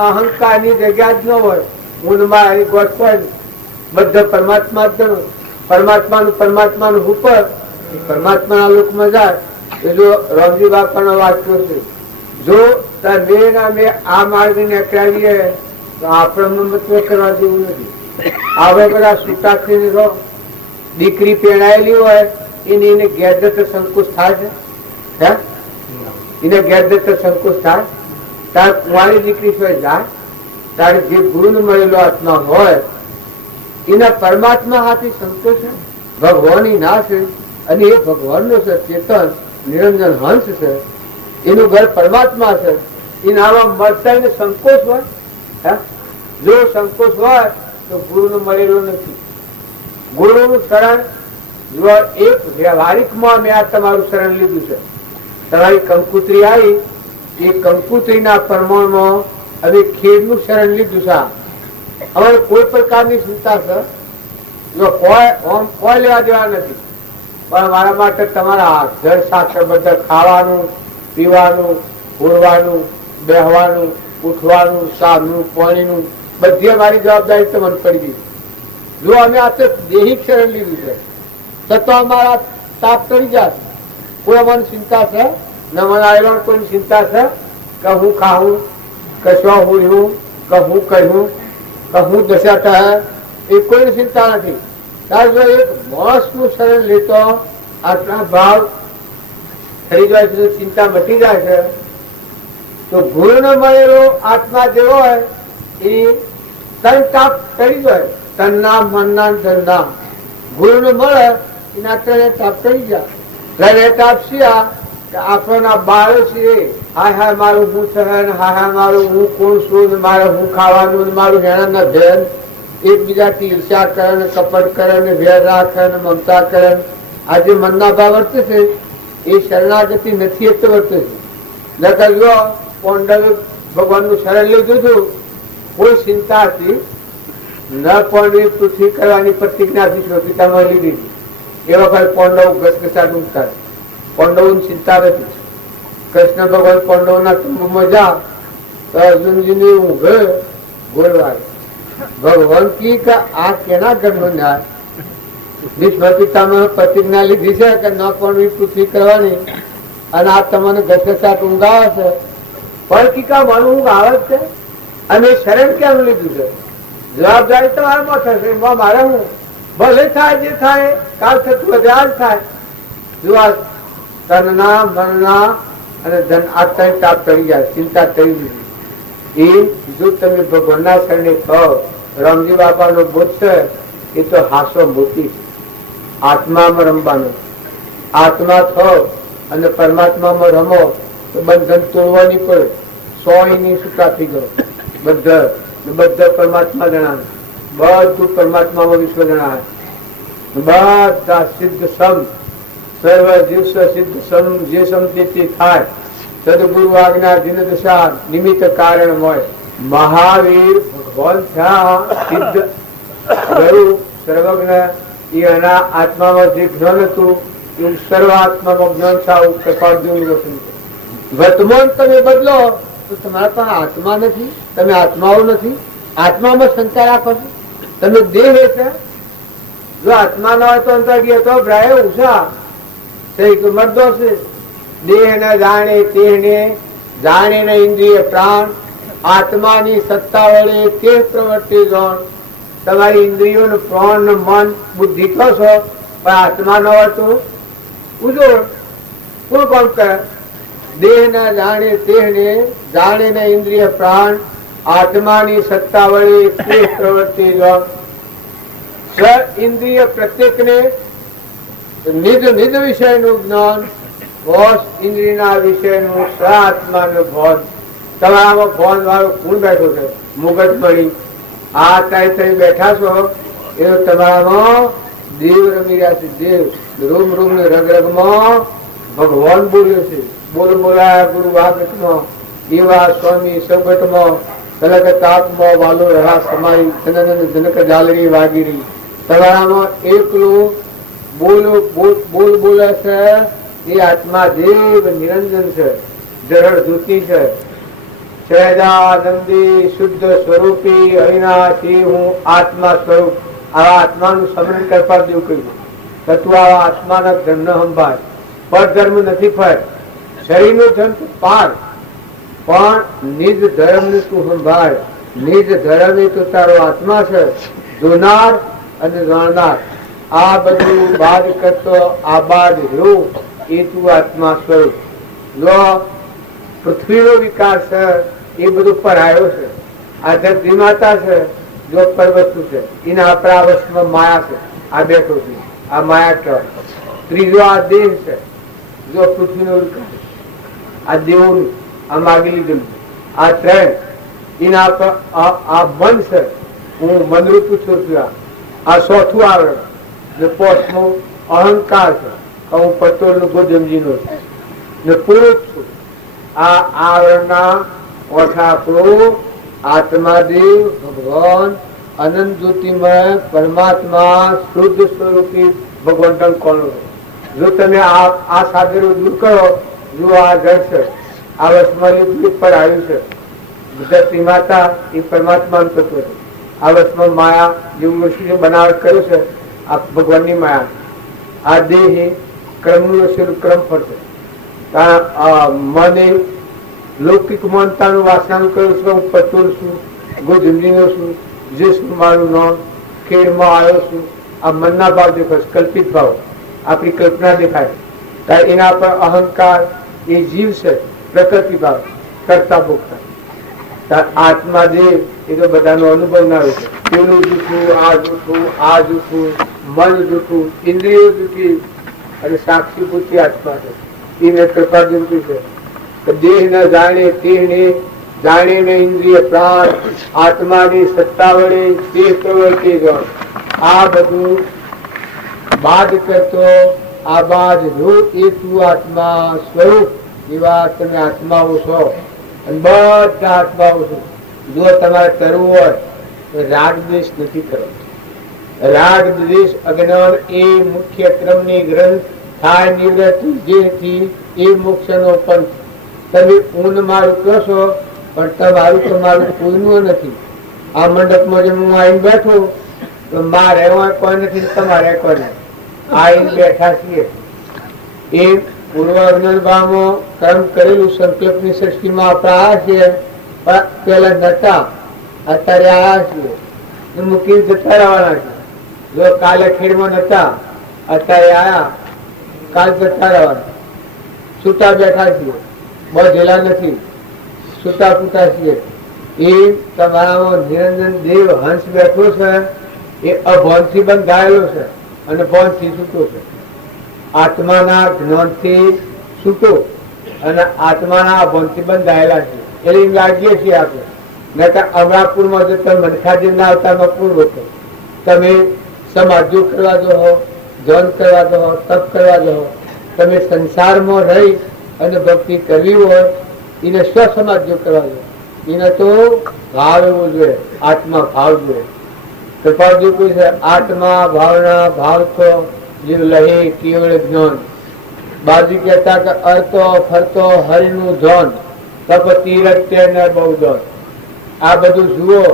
અહંકારની જગ્યા જ ન હોય હું મારી ગોઠ કોઈ બધા પરમાત્માનું ઉપર પરમાત્માના લોકમાં જાય એ જો રામજી બાપાનો વાક્યો છે, જો બે ના બે આ માર્ગ ને અકળાવીએ તો આપણને મતલબ કરવા જેવું નથી. હવે બધા છૂટા થઈને રહો. દીકરી પેણાયેલી હોય એને ગેરદત્ત સંકોચ થાય છે, હે એને ગેરદત્ત સંકોચ થાય. તાર કુંવારી દીકરી જાય તારે જે ગુરુ મળેલો આત્મા હોય એના પરમાત્મા હાથી સંતોષ છે. ભગવાન ના છે અને એ ભગવાન નો છે, ચેતન નિરંજન હંસ છે, એનું ઘર પરમાત્મા છે. એનામાં મળતા સંકોચ હોય, જો સંકોચ હોય તો ગુરુ નું મળેલું નથી. ગુરુ નું શરણ જો એક વ્યવહારિકમાં મેં આ તમારું શરણ લીધું છે. તમારી કંકુત્રી આવી, એ કંકુત્રીના પ્રમાણમાં હવે ખેડનું શરણ લીધું છે. હવે કોઈ પ્રકારની ચિંતા છે જો કોઈ લેવા દેવા નથી, પણ મારા માટે તમારા જળ શાસ્ત્ર બધા ખાવાનું પીવાનું ઉડવાનું બેહવાનું ઉઠવાનું સાનું પાણીનું બધી મારી જવાબદારી તમને પડી ગઈ. જો અમે આ તો દેહી શરણ લીધું છે છતાં અમારા તાપ કરી જાય. કોઈ મને ચિંતા છે ન મને આવેલો કોઈ ચિંતા છે કે હું ખાવું કે શું હોળ્યું કે હું કહ્યું કે હું દશા થાય એ કોઈની ચિંતા નથી. તાર જો એક માણસ નું શરણ લેતો આટલા ભાવ થઈ જાય છે, ચિંતા મટી જાય છે. તો ગુરુ ને મળેલો આત્મા જે હોય એ તન તાપ કરી જાય. તનના મનના ધનના ગુરુ ને મળે એના ત્રણે તાપ કરી જાય. ત્રણે તાપ શિયા કે આપણના બાળો છે, હાય હાય મારું હું છે, હાય હાય મારું હું કોણ છું, મારે હું ખાવાનું, મારું હેણા ધ્યાન, એકબીજાથી ઈર્ષા કરે ને કપટ કરે ને વેર રાખે ને મમતા કરે. આ જે મનના ભાવ વર્તે છે એ શરણાગતિ નથી એટલે વર્તે છે. નકર જો પાંડવે ભગવાન નું શરણ લીધું હતું, કોઈ ચિંતા હતી ન. પાંડવે પૃથ્વી કરવાની પ્રતિજ્ઞાથી પિતામાં લીધી હતી. એ વખત પાંડવ ઘસઘસા ડૂબતા. પાંડવોની ચિંતા નથી. કૃષ્ણ ભગવાન પાંડવોના કુંભમાં જા તો અર્જુનજીને ઊંઘે ગોળવા. ભગવાન કી કે આ કેના ઘરનો ન્યાય? ભીષ્મ પિતામાં પ્રતિજ્ઞા લીધી છે કે ન પણ પૃથ્વી કરવાની અને આ તમને ઘસઘસા ઊંઘાવે છે. પણ ટીકા મારું ઊંઘ આવે છે અને શરણ કેમ લીધું છે? જવાબદારી તો મારામાં થશે. મારે હું ભલે થાય જે થાય, કાલ થતું વધાર થાય. જો આ તનના મનના અને ધન આ ત્રણ તાપ કરી જાય, ચિંતા કરી દીધી. એ જો તમે ભગવાનના શરણે કહો, રામજી બાપાનો બોધ છે એ તો હાસો મોતી છે. આત્મામાં રમવાનો. આત્મા થો અને પરમાત્મામાં રમો તો બંધન તોડવાની પડે. 100 છૂટા થઈ ગયો. બધા પરમાત્મા જણાવે, બધું પરમાત્મામાં વિશ્વ જણાવે. બધા સિદ્ધ સમ સર્વ દિવસ સિદ્ધ સમ જે સમતી થાય સદગુરુ આજ્ઞા દિન દશા નિમિત્ત કારણ હોય. મહાવીર ભગવાન થયા સિદ્ધ ગુરુ સર્વજ્ઞ. એના આત્મામાં જે જ્ઞાન હતું એવું સર્વ આત્મામાં જ્ઞાન સાવ કૃપાળદેવનું. વર્તમાન તમે બદલો તો તમારા પણ આત્મા નથી, તમે આત્માઓ નથી. આત્મામાં શંકા રાખો છો, તમે દેહ છે. જો આત્મા ના હોય તો અંતર ગયા તો ભ્રાય ઉષા મરદો છે. દેહ ને જાણે તેને જાણે ને ઇન્દ્રિય પ્રાણ આત્માની સત્તા વડે તે પ્રવૃત્તિ જાણ. તમારી ઇન્દ્રિયો પ્રાણ મન બુદ્ધિ કહો છો, પણ આત્મા ન હોય તો ઉજોડ કોણ કોણ કરે? દેહ ને જાણે તેને જાણે ને ઇન્દ્રિય પ્રાણ આત્માની સત્તા વડે તે પ્રવૃત્તિ જાણ. ઇન્દ્રિય પ્રત્યેકને નિજ નિજ વિષયનું જ્ઞાન, હોશ ઇન્દ્રિયના વિષયનું આત્માનું ભાન. તમારામાં ભાન વાળો કોણ બેઠો છે? મુગટ મળી આ ટાઈ થઈ બેઠા છો એનો તમારામાં દેવ રમી રહ્યા છે. દેવ રૂમ રૂમ ને રગ રગમાં ભગવાન બોલ્યો છે. બોલ બોલાયા ગુરુ વાગટમાં એવા સ્વામી સૌગટમાં કલક તાપમાં વાલો રહ્યા સમાઈ જનક જાલરી વાગીરી. તમારામાં એકલું બોલ બોલે છે એ આત્મા દેવ નિરંજન છે, જરળ ધૂતિ છે, સહેજાનંદી શુદ્ધ સ્વરૂપી અવિનાશી હું આત્મા સ્વરૂપ. આવા આત્માનું સ્મરણ કરવા દેવું કહ્યું. તું આવા આત્માના ધન સંભાળ. પરધર્મ નથી ફર. શરીરનું ધન તું પાર, પણ નિજ ધર્મ ને તું સંભાળ. નિજ ધર્મ એ તો તારો આત્મા છે, જોનાર અને જાણનાર. આ બધું બાદ કરતો આબાદ રહ્યો એ તું આત્મા સ્વરૂપ. જો પૃથ્વીનો વિકાસ છે એ બધું પરાયો છે. આ ધરતી માતા છે જો પરવસ્તુ છે, એના આપણા વસ્તુમાં માયા છે. આ બેઠો છે, આ માયા કહેવાય. ત્રીજો આ દેહ છે, જો પૃથ્વીનો વિકાસ. આ દેવોનું આ માગી લીધેલું. આ ત્રણ એના આ મન છે, હું મનરૂપ છું. આ ચોથું આવરણ ને પોચમું અહંકાર છે, હું પટોળનું ગોજમજીનો છું ને પુરુષ છું. આ આવરણના ઓઠા આપણું આત્માદેવ ભગવાન અનંત જ્યોતિમય પરમાત્મા શુદ્ધ સ્વરૂપી ભગવાન કોણ. જો તમે આ સાગરો દૂર કરો, જો આ જળ છે, આ વસમાં પર આવ્યું છે. ધરતી માતા એ પરમાત્મા તત્વ છે. આ વસમાં માયા જેવું વસ્તુ બનાવટ કર્યું છે, આ ભગવાનની માયા. આ દેહ ક્રમનું હશે, ક્રમ ફરશે. મને લૌકિક માનતાનું વાસનાનું કર્યું છે. હું પચોર છું, ગોજમજીનો છું, જેસનું મારું નામ, ખેડમાં આવ્યો છું. આ મનના ભાવ દેખાય, કલ્પિત ભાવ, આપણી કલ્પના દેખાય. એના પર અહંકાર એ જીવ છે, પ્રકૃતિ ભાવ, કરતા ભોગતા. આત્મા દેવ એ તો બધાનો અનુભવ ના હોય છે. પેલું જૂઠું, આ જૂઠું, આ જૂઠું, મન જૂઠું, ઇન્દ્રિયો જૂઠી અને સાક્ષી બુદ્ધિ આત્મા છે. એ મેં કૃપા જૂઠી છે. દેહ ન જાણે તેને જાણે ને ઇન્દ્રિય પ્રાણ, આત્માની સત્તા વડે તે પ્રવૃત્તિ જાણ. આ બધું બાદ કરતો આબાદ જો એ તું આત્મા સ્વરૂપ. એવા તમે આત્માઓ છો અને બધા આત્માઓ છો. જો તમારે કરવું હોય તો રાગ દ્વેષ નથી કરવો. રાગ દ્વેષ અજ્ઞાન એ મુખ્ય ક્રમની ગ્રંથ થાય નિવૃત્તિ, જેથી એ મોક્ષનો પંથ. તમે ઊન મારું કહો છો, પણ તમારું તો મારું કોઈનું નથી. આ મંડપમાં જેમ હું આવીને બેઠો તો મારે કોઈ નથી, તમારે કોઈ નથી. આવીને બેઠા છીએ એ પૂર્વ અજ્ઞાનમાં કર્મ કરેલું સંકલ્પની સૃષ્ટિમાં આપણે આવ્યા છીએ. પણ પેલા નતા, અત્યારે આવ્યા છીએ. મૂકીને જતા રહેવાના છે. જો કાલે ખેડમાં નતા, અત્યારે આયા, કાલ જતા રહેવાના. છૂટા બેઠા છીએ, બધેલા નથી, છૂટા પૂટા છીએ. એ તમારામાં નિરંજન દેવ હંસ બેઠો છે. એ અભોનથી બંધાયેલો છે અને ભોનથી છૂટો છે. આત્માના જ્ઞાનથી છૂટો અને આત્માના અભોનથી બંધાયેલા છે. એટલે લાગીએ છીએ આપણે. નહીતર અમરાપુરમાં જતા મનખાદેવના અવતારમાં પૂર્વ હતો. તમે સમાધિઓ કરવા દો, ધન કરવા દો, તપ કરવા દો. તમે સંસારમાં રહી અને ભક્તિ કરવી હોય એને સ્વસમાધિઓ કરવા દો. એને તો ભાવ એવો જોઈએ, આત્મા ભાવ જોઈએ. કૃપાજી કોઈ છે આત્મા ભાવના ભાવ તો જીવ લહે કેવળ જ્ઞાન. બાજુ કહેતા કે અર્તો ફરતો હરિનું ધન, તપ તીરત્ય ને બહુ ધન. આ બધું જુઓ,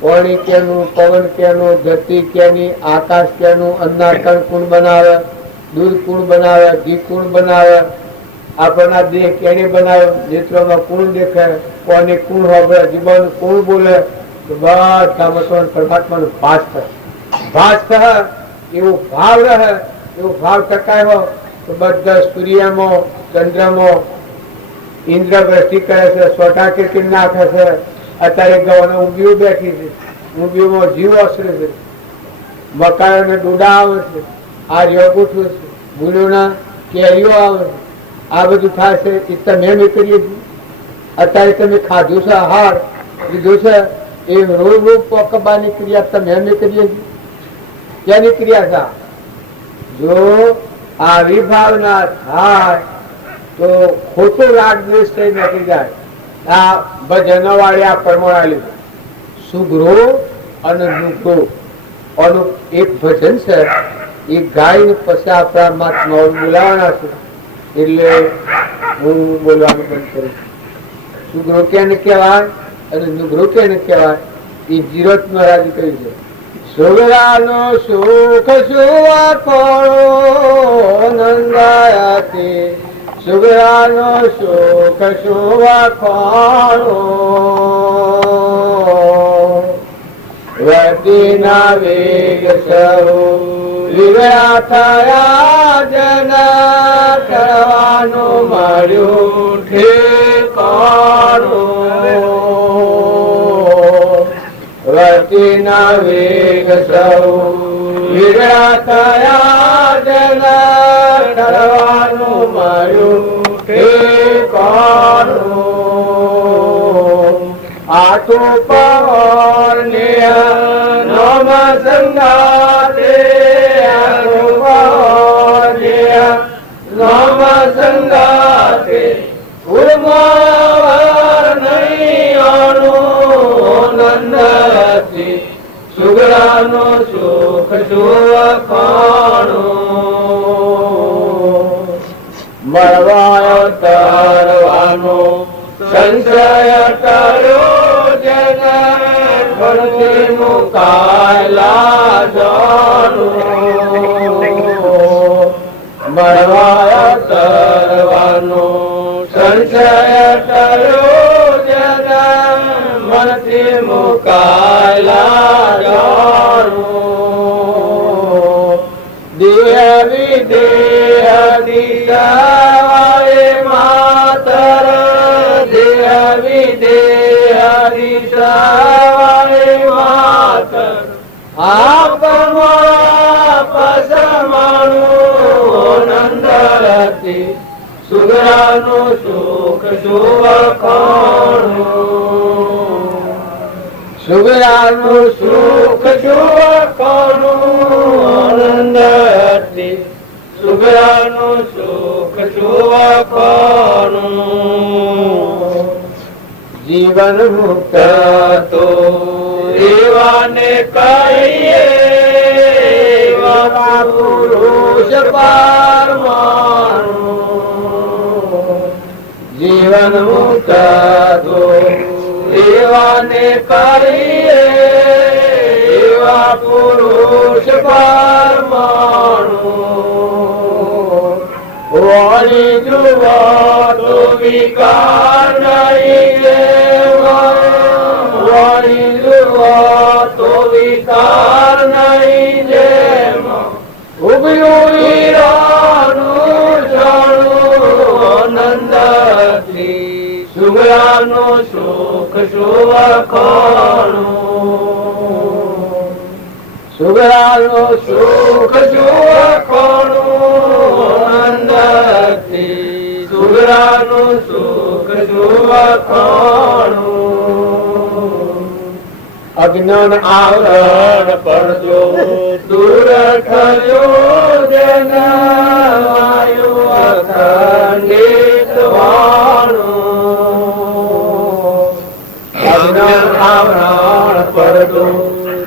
પાણી કેનું, પવન કેનું, ધરતી કેની, આકાશ કેનું, અન્નાકણ કુણ બનાવે, દૂધ કુણ બનાવે, ઘી કુણ બનાવે, આપણા દેહ કેને બનાવે, નેત્રોમાં કુણ દેખાય, કોને કુણ હોબળે, જીવન કુણ બોલે. બધા પરમાત્માનો ભાસ થાય. ભાસ થાય એવો ભાવ રહે, એવો ભાવ ટકાયો તો બધા સૂર્યમાં, ચંદ્રમાં ઇન્દ્ર દ્રષ્ટિ કરે છે, સોટા કીર્તિ નાખે છે. અત્યારે ગવાને ઊંઘીઓ બેઠી છે, ઊંઘીઓમાં જીવ અસરે છે, મકાયોને ડોડા આવે છે, આ યોગુઠું છે, ભૂલોના કેરીઓ આવે છે. આ બધું થાય છે એ તમે અમે કરીએ છીએ. અત્યારે તમે ખાધું છે, આહાર લીધું છે, એ રોગ પોકબાની ક્રિયા તમે અમે કરીએ છીએ. ક્યાંની ક્રિયા છે? જો આવી ભાવના થાય તો ખોટો રાગ દ્વેષ થઈ નથી જાય. આ ભજન વાળી આ પરમાણા લીધું સુગ્રો અને નુગ્રો આનું એક ભજન છે. એ ગાયને પછી આપણા મહાત્માઓ બોલાવાના છે. એટલે હું બોલવાનું બંધ કરું છું. સુગ્રો કેને કહેવાય અને નુગ્રો કેને કહેવાય એ જીરત મહારાજ કહ્યું છે. સુગરાનો સુખ સુવાખોણો નંદાયાથી સુગરાનો સુખ સુવાખોણો વતીના વેગ સૌ વિગડા થયા જના કરવાનું મળ્યું ઠેકાણું વતીના વેગ સૌ વિગડા થયા જના કરવાનું મળ્યું ઠેકાણું આઠું પવન નમ સંગાતે આઠું પવન નમ સંગાતે ઉર્માવર નહીં અણુ નંદતી સુગરાનો સુખ સુખાણું મળવાયો તરવાનો સંશય કર્યો જન ફરતી મુકાયલા જાણું મળવાયો તરવાનો સંશય કર્યો જન ફરતી મુકાયલા જાણું દેહ વિદેહ દિશાએ માતર વિદેહ દિશાએ માતર આપમાં પસમાણું નંદરતી સુગરાનું સુખ સુવખાણું સુગરાનું સુખ સુવખાણું નંદરતી સુગરાનું સુખ સુવખાણું જીવન મુક્ત તો એવાને કહીએ એવા પુરુષ પારમાણું જીવન મુક્ત તો એવાને કહીએ એવા પુરુષ પારમાણું વાળી જુવા તો વિકાર નહીં વાળી જુવા તો વિકાર નહીં જેમ ઉભયું હીરાનું જાણું નંદતી સુગરાનું સુખ સુવખાણું સુગરાનું સુખ સુવખાણું નંદતી સુગરાનું સુખ સુવખાણું અજ્ઞાન આવરણ પડજો દૂર થયો જન વાયુ અખંડિત વાણું અજ્ઞાન આવરણ પડજો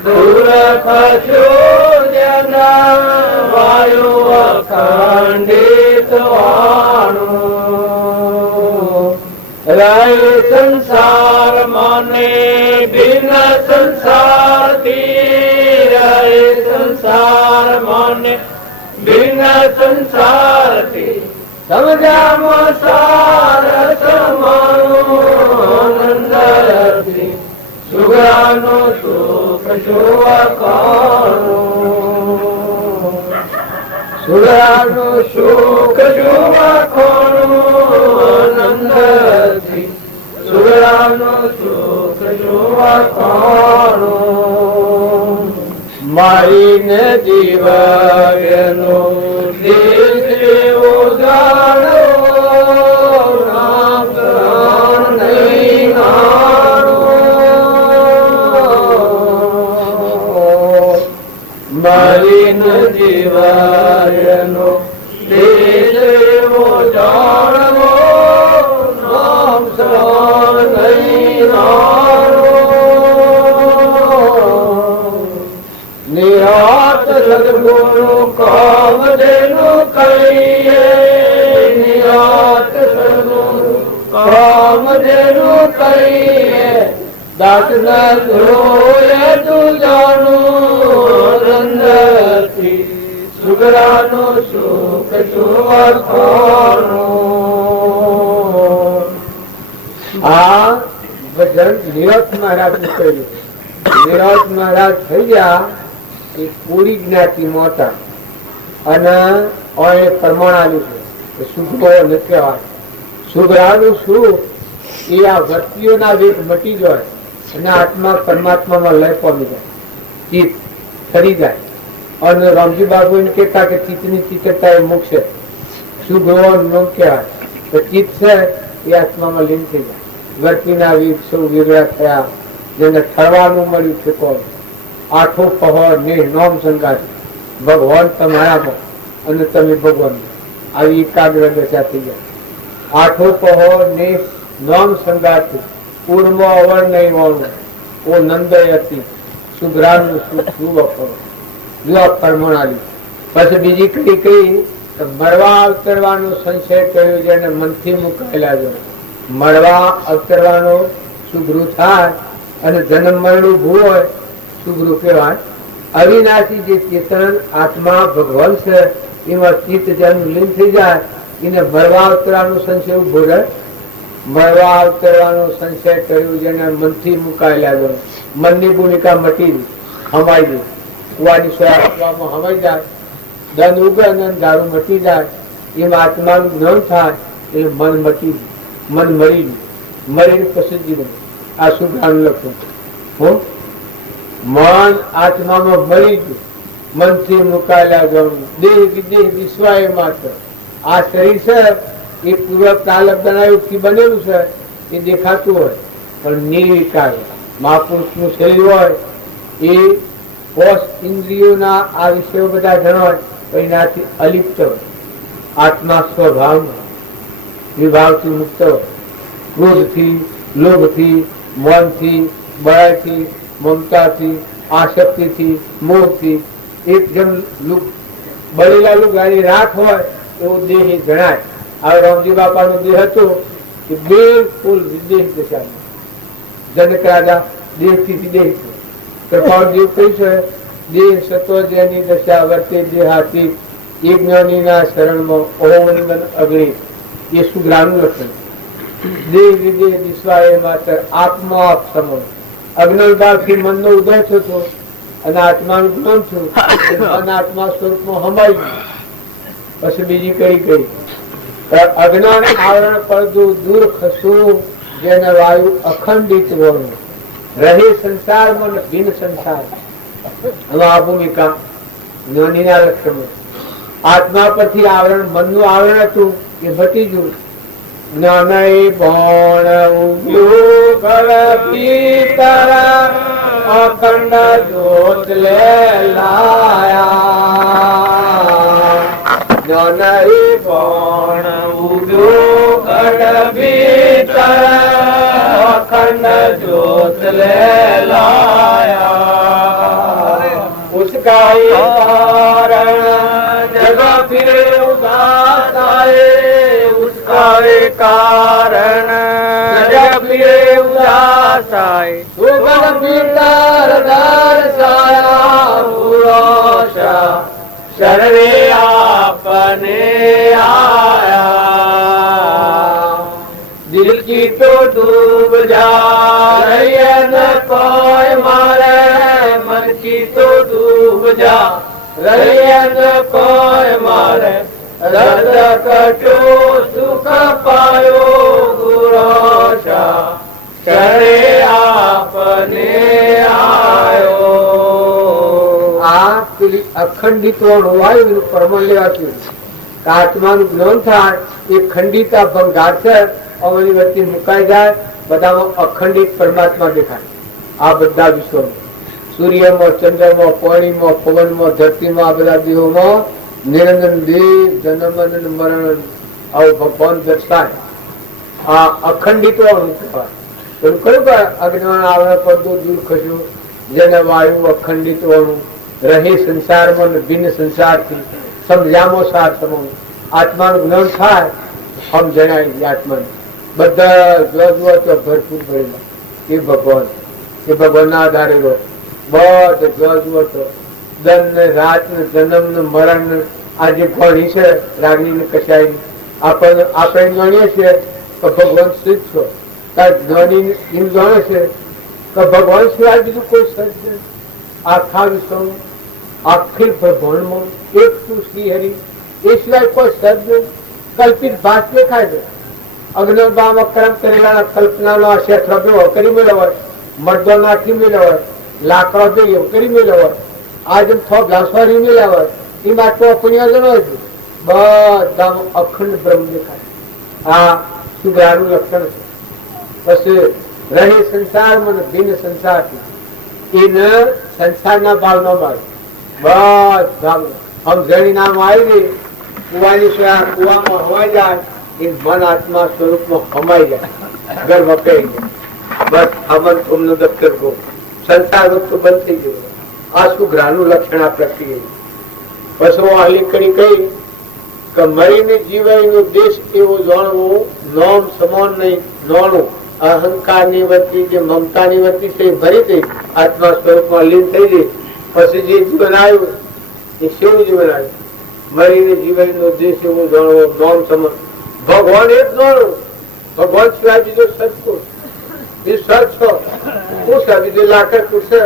દૂર થયો જન વાયુ અખંડિત વાણું રાય સંસાર મને ભિન્ન સંસારથી રાય સંસાર મને ભિન્ન સંસારથી સમજામાં સાર સમાણું નંદરતી સુગરાનું સુખ સુવખાણું સુગરાનું સુખ સુવખાણું નંદતી સુગરાનું સુખ સુવખાણું મારીને જીવનો દિલ ઉજાડો નામ નહીં નાણું મારીને જીવનો દિલ ઉજાડો નામ નહીં નાણું નિરાત સદગુરુ કામ દેનું કહીએ નિરાત સદગુરુ કામ દેનું કહીએ દાસના ધોયે તું જાણું રંગથી સુગરાનું સુખ સુવખાનું. આ ભજન નિરત મહારાજ નું કર્યું. નિરત મહારાજ થઈ ગયા એ પૂરી જ્ઞાતિમાં હતા અને પ્રમાણ આવ્યું છે સુખો નથી કહેવાય. સુગરાનું સુખ એ આ વસ્તીઓના વેગ મટી જાય અને આત્મા પરમાત્મામાં લય પામી જાય, ચિત્ત ઠરી જાય. અને રામજી બાબુ એમ કહેતા કે ચિત્તની ચિત્તતા એ મોક્ષ છે. સુગવાનું નામ કહેવાય તો ચિત્ત છે એ આત્મામાં લીન થઈ જાય. વર્તીના વેગ સૌ વેગળા થયા, જેને ઠરવાનું મળ્યું છે કોણ? આઠો પહોર ને નોમ સંગાત ભગવાન તમારામાં અને તમે ભગવાન. આવી એકાગ્ર દશા થઈ જાય. આઠો પહોર ને નોમ સંગાત પૂર્ણમાં અવર નહીં વાળું ઓ નંદય હતી સુગ્રાનું પરમાણાલી. પછી બીજી કઈ કઈ મળવા અવતરવાનો સંશય કહ્યું જેને મનથી મુકાયેલા છે. મળવા અવતરવાનો સુગૃહ થાય અને જન્મ મરણું ભૂ હોય સુગૃહ કહેવાય. અવિનાશી જે ચેતન આત્મા ભગવાન છે એમાં ચિત્ત જન્મ લીન થઈ જાય એને મળવા અવતરવાનો સંશય ઉભો રહે. મળવા અવતરવાનો સંશય કર્યું જેને મનથી મુકાયેલા છે. મનની ભૂમિકા મટી હમાઈ ગઈ. કુવાની સ્વમાં હમાઈ જાય, દંડ ઉગે અને દારૂ મટી જાય. એમાં આત્માનું જ્ઞાન થાય એટલે મન મટી ગયું, મન મરી ગયું. મરીને પછી જીવન. આ સુગ્રાનું લક્ષણ. મન આત્મામાં મરી ગયું, મનથી મુકાયેલા ગયું. દેહ વિદેહ વિશ્વાય માત્ર. આ શરીર છે એ પૂર્વ તાલક બનાવ્યું બનેલું છે એ દેખાતું હોય પણ નિર્વિકાર. મહાપુરુષનું શરીર હોય એ કોષ ઇન્દ્રિયોના આ વિષયો બધા જણાય પણ એનાથી અલિપ્ત હોય. આત્મા સ્વભાવ વિભાવથી મુક્ત હોય. ક્રોધથી, લોભથી, મનથી, બળાઈથી, મમતાથી, આસક્તિથી, મોહથી એક જેમ બળેલા લુગાની રાખ હોય એવો દેહ ગણાય. હવે રામજી બાપાનો દેહ હતો એ બિલકુલ વિદેહ દશા. જનક રાજા દેહથી વિદેહ છે. કૃપાળદેવ કહ્યું છે દેહ સતો જેની દશા વર્તે દેહાતી એ જ્ઞાનીના શરણમાં ઓમ અગ્નિ. એ સુગ્રાનું લક્ષણ. દેહ વિદેહ વિશ્વાય માત્ર આત્મા આપ સમો. અજ્ઞાનભાવથી મનનો ઉદય થતો અને આત્માનું જ્ઞાન થયું અને આત્મા સ્વરૂપમાં હમાઈ ગયું. પછી બીજી કઈ કઈ અજ્ઞાન આવરણ પડતું દૂર ખસવું જેને વાયુ અખંડિત વળવું રહે સંસારમાં ભિન્ન સંસાર. હવે આ ભૂમિકા જ્ઞાનીના લક્ષણો. આત્મા પરથી આવરણ મનનું આવરણ હતું એ મટી ગયું. જ્ઞાન ભણ ઉગ્યું અખંડ જ્યોત લે લાયા. જ્ઞાન ભણ ઉગ્યું અખંડ જ્યોત લે લાયા. उसका कारण जग फिरे उदास आए. उसका कारण जग फिरे उदास आए. सुगन भीतर दर्शाया पुरुषा सर्वे आपने आया. दिल की तो डूब जा रही है न कोई मारे. मन की तो डूब जा रही है न कोई मारे. दर्द कटो सुख पायो गुरोशा करे आपने आयो. આ પેલી અખંડિત વાયુ પ્રમાણ લેવાતું આત્માનું જ્ઞાન થાય એ ખંડિતા ભંગાર છે. અવની વચ્ચે મુકાઈ જાય બધામાં અખંડિત પરમાત્મા દેખાય. આ બધા વિશ્વમાં સૂર્યમાં, ચંદ્રમાં, પાણીમાં, પવનમાં, ધરતીમાં, આ બધા દેહોમાં નિરંજન દેહ જન્મ અને મરણ આવું ભગવાન દર્શાય. આ અખંડિત કહેવાય. અજ્ઞાન આવરણ પડતો દૂર ખસ્યું જેને વાયુ અખંડિત વાળું રહે સંસારમાં ભિન્ન સંસારથી સમજામો સાર સમો. આત્માનું જ્ઞાન થાય હમ જણાય આત્માને બધા જુઓ તો ભરપૂર ભરેલા એ ભગવાન. એ ભગવાનના આધારે રહો. બધો જુઓ તો દન ને રાત ને જન્મ ને મરણ ને આ જે ઘણી છે રાગની ને કશાયની, આપણે જાણીએ છીએ કે ભગવાન સ્થિત છો. જ્ઞાની એમ જાણે છે કે ભગવાન સિવાય બીજું કોઈ સજ નથી. આખા વિશ્વમાં આખી બ્રહ્માંડમાં એક તું શ્રી હરિ, એ સિવાય કોઈ સજ નહીં. કલ્પિત ભાસ દેખાય છે. અગ્નિબામાં કર્મ કરેલા કલ્પનાનો આ શેઠ રબ્યો કરી મેળવર, મરદો નાખી મેળવર, લાકડો બે એવું કરી મેળવર, આ જેમ થોડા ઘાસવાળી મેળવર, એ માટલો પુણ્યજનો છે. બધામાં અખંડ બ્રહ્મ દેખાય. આ સુગ્રાનું લક્ષણ છે. પછી રહે સંસારમાં ભિન્ન સંસારથી, એને સંસારના ભાવ ન ભાવ બધા સમજણી નામ આવી ગઈ. કુવાની કુવામાં હવાઈ જાય, એ મન આત્મા સ્વરૂપમાં હમાઈ જાય, ઘર વપરાઈ જાય. બસ અમન તુમનો દફતર ગો, સંસાર વસ્તુ બંધ થઈ ગયો. આ સુગ્રાનું લક્ષણ આ પ્રક્રિયા. પછી હાલી કરી કહી કે મરીને જીવાયનો દેશ એવો જાણવો, નોમ સમાન નહીં નોણું. અહંકાર ની વૃત્તિ, જે મમતા ની વૃત્તિ છે એ ભરી ગઈ, આત્મા સ્વરૂપમાં લીન થઈ ગઈ. પછી જે જીવન આવ્યું એ શેવું જીવન આવ્યું? મરીને જીવાયનો દેશ એવો જાણવો, નોમ સમાન. ભગવાન એ જ જાણવું. ભગવાન સિવાય બીજો સત્પુરુષ, બીજું સત છો શું છે? બીજું લાકડ પૂછશે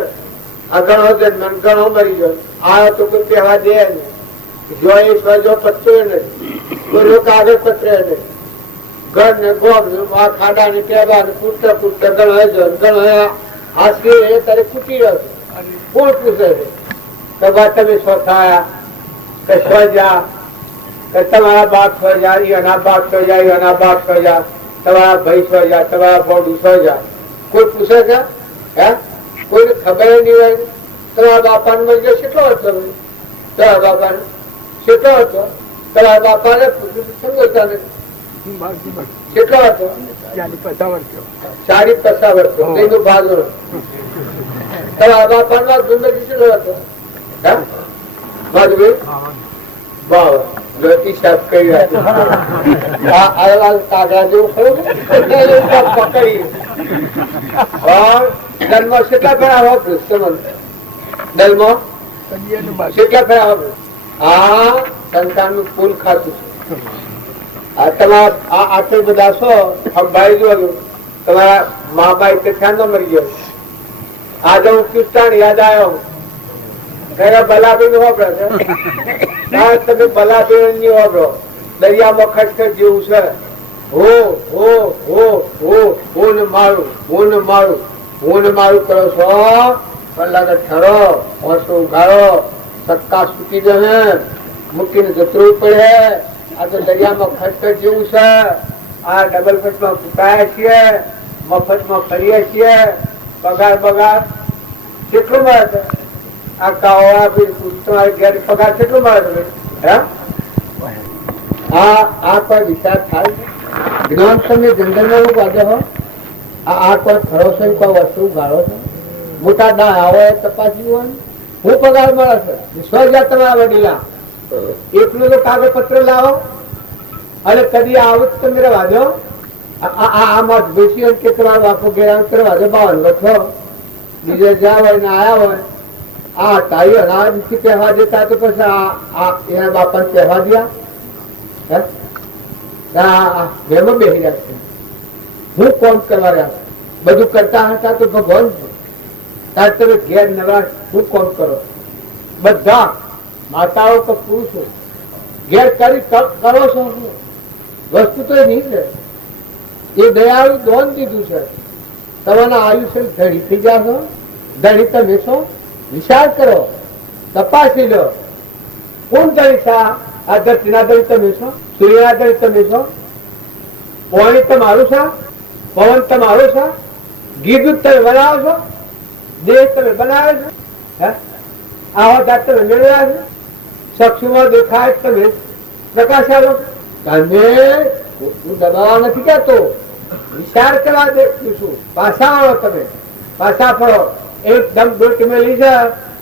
આ ગણો જન્મ ગણો મરી ગયો. આ તો કોઈ કહેવા દે નહીં. જો એ સ્વજો પત્તો નહીં, કોઈ કાગળ પત્ર નહીં. ઘર ને ગોમ ને આ ખાડા ને ટેબા ને પૂછતા પૂછતા ગણ હાસી એ તારે ખૂટી રહ્યો છે. કોણ પૂછે છે કે બા તમે શું ખાયા, કે સ્વજા, કે તમારા બાપ સ્વજા, એના બાપ સ્વજા, એના બાપ સ્વજા, તમારા ભાઈ સ્વજા, તમારા બોડી સ્વજા. કોઈ પૂછે છે? હે કોઈને ખબર નહીં હોય. તમારા બાપા ને મળી ગયો કેટલો હતો? તમારા બાપા ને કેટલો હતો? તમારા બાપા ને સમજતા નથી. કેટલો હતો? 40-50 વર્ષ. એનો ભાગ તમારા બાપા નો જિંદગી કેટલો હતો? હે ભાઈ વાહ હિસાબ કરી કાગડા જેવું ખરું પકડી. જન્મ કેટલા ફેરા વાપરું? જન્મ કેટલા ફેરા વાપરું? આ સંતાન નું ફૂલ ખાતું છે. આ તમારા આટલું બધા છો ભાઈ જોયું, તમારા મા બાઈ તે ખ્યાલ ન મરી ગયો. આજે હું કિસ્સાન યાદ આવ્યો. બલાબેન વાપરે છે, તમે બલાબેન ની વાપરો. દરિયામાં ખટખટ જેવું છે. હો હો હો હો હું ને મારું, હું ને મારું, હું ને મારું કરો છો. કલાક ઠરો, હોંસો ઉઘાડો, સત્તા સૂકી જશે, મૂકીને જતરું પડે. આ તો દરિયામાં ખટખટ જેવું છે. આ ડબલ કટમાં ફૂકાયા છીએ, મફતમાં ફરીએ છીએ. પગાર બગાર કેટલું મળે છે? આ કાવા તમારે ઘેર પગાર કેટલું મળે છે? આ કોઈ વિચાર થાય છે? જ્ઞાન તમે જંગલમાં વાંધો હો. આ કોઈ ખરો છે, કોઈ વસ્તુ ગાળો છે? મોટા ના આવે તપાસી હોય. હું પગાર મળે છે? સ્વજા તમારા વડીલા એટલું તો કાગળ પત્ર લાવો. અને કદી આવું જ તમે વાંધો આમાં બેસી કે તમારા બાપુ ઘેર કરવા દો 52 લખો. બીજે જ્યાં હોય ને આયા હોય આ તારી અનાજ થી કહેવા દેતા તો પછી એના બાપા ને કહેવા દયા એમાં બેસી રહ્યા છે. હું કોમ કરવા રહ્યા બધું કરતા હતા તો ભગવાન છે. તાર તમે ઘેર નવરા શું કોમ કરો? બધા માતાઓ કે પુરુષો ઘેર કરી કરો છો. વસ્તુ તો નહીં ને, એ દયાળુ દોન દીધું છે. તમારા આયુષ્ય ધડી થઈ જાશો. ધડી તમે છો? વિચાર કરો, તપાસી લો. કોણ ધડી છે? આ ધરતીના ધડી તમે છો? સૂર્યના ધડી તમે છો? પાણી તમારું છે? પવન તમારું છે? ગીત તમે બનાવો છો? દેહ તમે બનાવે છે? આવા જાત તમે મેળવ્યા છે? ચક્ષુમાં દેખાય તમે પ્રકાશ આવ્યો. તમે હું દબાવવા નથી કહેતો, વિચાર કરવા દેખું છું. પાછા આવો, તમે પાછા ફરો. એકદમ દોટ મેલી છે.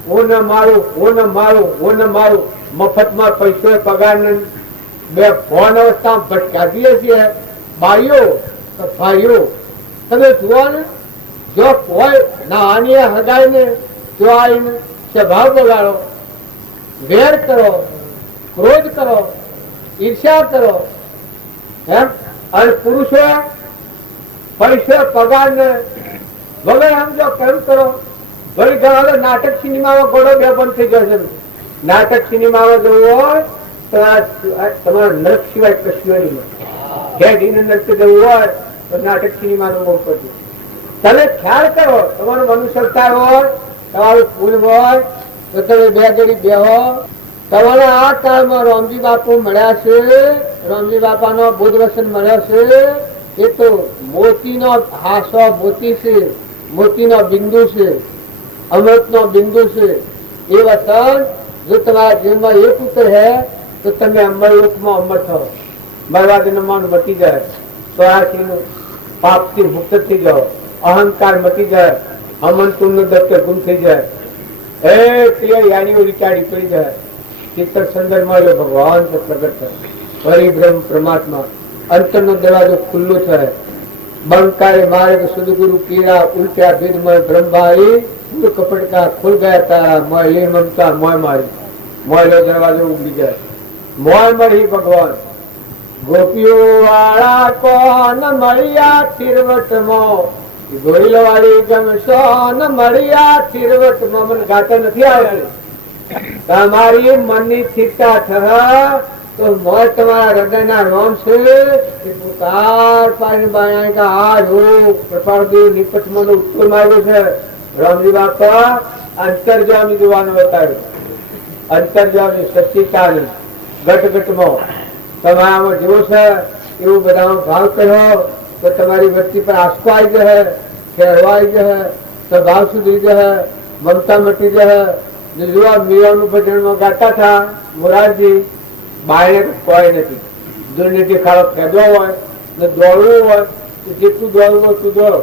હું ને મારું, હું ને મારું, હું ને મારું. મફતમાં પૈસો પગાર ને બે ફોન અવસ્થા ભટકાવીએ છીએ. ભાઈઓ ભાઈઓ તમે જુઓ ને જો કોઈ નાની હગાઈને જો આવીને સ્વભાવ બગાડો, વેર કરો, ક્રોધ કરો, ઈર્ષ્યા કરો, એમ અને પુરુષો પૈસા પગાર ને વગર સમજો કેમ કરો. વળી ઘણા નાટક સિનેમામાં ઘોડો બે બંધ થઈ જશે. નાટક સિનેમામાં જવું હોય તો તમારા નરક સિવાય કશું નહીં. નરક જવું હોય તો નાટક સિનેમાનું બહુ કરજો. તમે ખ્યાલ કરો, તમારું મનુષ્યકાર હોય, તમારું ફૂલ હોય તો તમે બે ઘડી બેહો. તમારા આ કાળમાં રામજી બાપુ મળ્યા છે, રામજી બાપાનો બુદ્ધવચન મળ્યો છે. એ તો મોતીનો હાસો મોતી છે, મોતીનો બિંદુ છે, અમૃતનો બિંદુ છે. એ વચન જો તમારા જીવનમાં એક ઉતરે તો તમે અમરલોકમાં અમર થો. બરબાદી મન મટી જાય, ચોરાશી પાપથી મુક્ત થઈ જાઓ, અહંકાર મટી જાય, અમન તુમ્ન દત્ત ગુમ થઈ જાય, ક્લિયર યાનીઓ રીચાડી પડી જાય. ચિત્તર સંદર્ભમાં ભગવાન પ્રગટ થાય, પરિબ્રહ્મ પરમાત્મા. અંતરનો દરવાજો ખુલ્લો થાય. બંકારે માર્ગ સદગુરુ કીરા ઉલટ્યા ભેદમય બ્રહ્મારી કપટ કા ખુલ ગયા તારા મોય મમતા મોય મારી. મોયલો દરવાજો ઉગડી જાય. મોય મળી ભગવાન. ગોપીઓ વાળા કોન મળ્યા થીરવટમાં, ગોયલ વાળી ગમશો ન મળ્યા થીરવટમાં. મને ગાતા નથી આવ્યા. તમારી મનની સ્થિરતા થશે તો મોય તમારા હૃદયના રોમ છે. પુકાર પાણી બાયા કે આ જો પ્રપાળદેવ નિપટમાં ઉત્તર માર્યો છે. રામજી બાપા અંતર્જામી જોવાનું બતાવ્યું. અંતર્જામી સચ્ચિતાની ગટગટમાં તમારામાં જેવો છે એવું બધામાં ભાવ કર્યો તો તમારી વ્યક્તિ પર આંસકો આવી જશે, ખેરવા આવી જશે, સ્વભાવ સુધરી જશે, મમતા મટી જશે. જોવા મીરાનું ભજનમાં ગાતા હતા મોરારજી, બાયને કોઈ નથી. દુર્નીતિ ખાડો ફેદવો હોય ને દોડવું હોય તો જેટલું દોડવું હોય એટલું દોડો,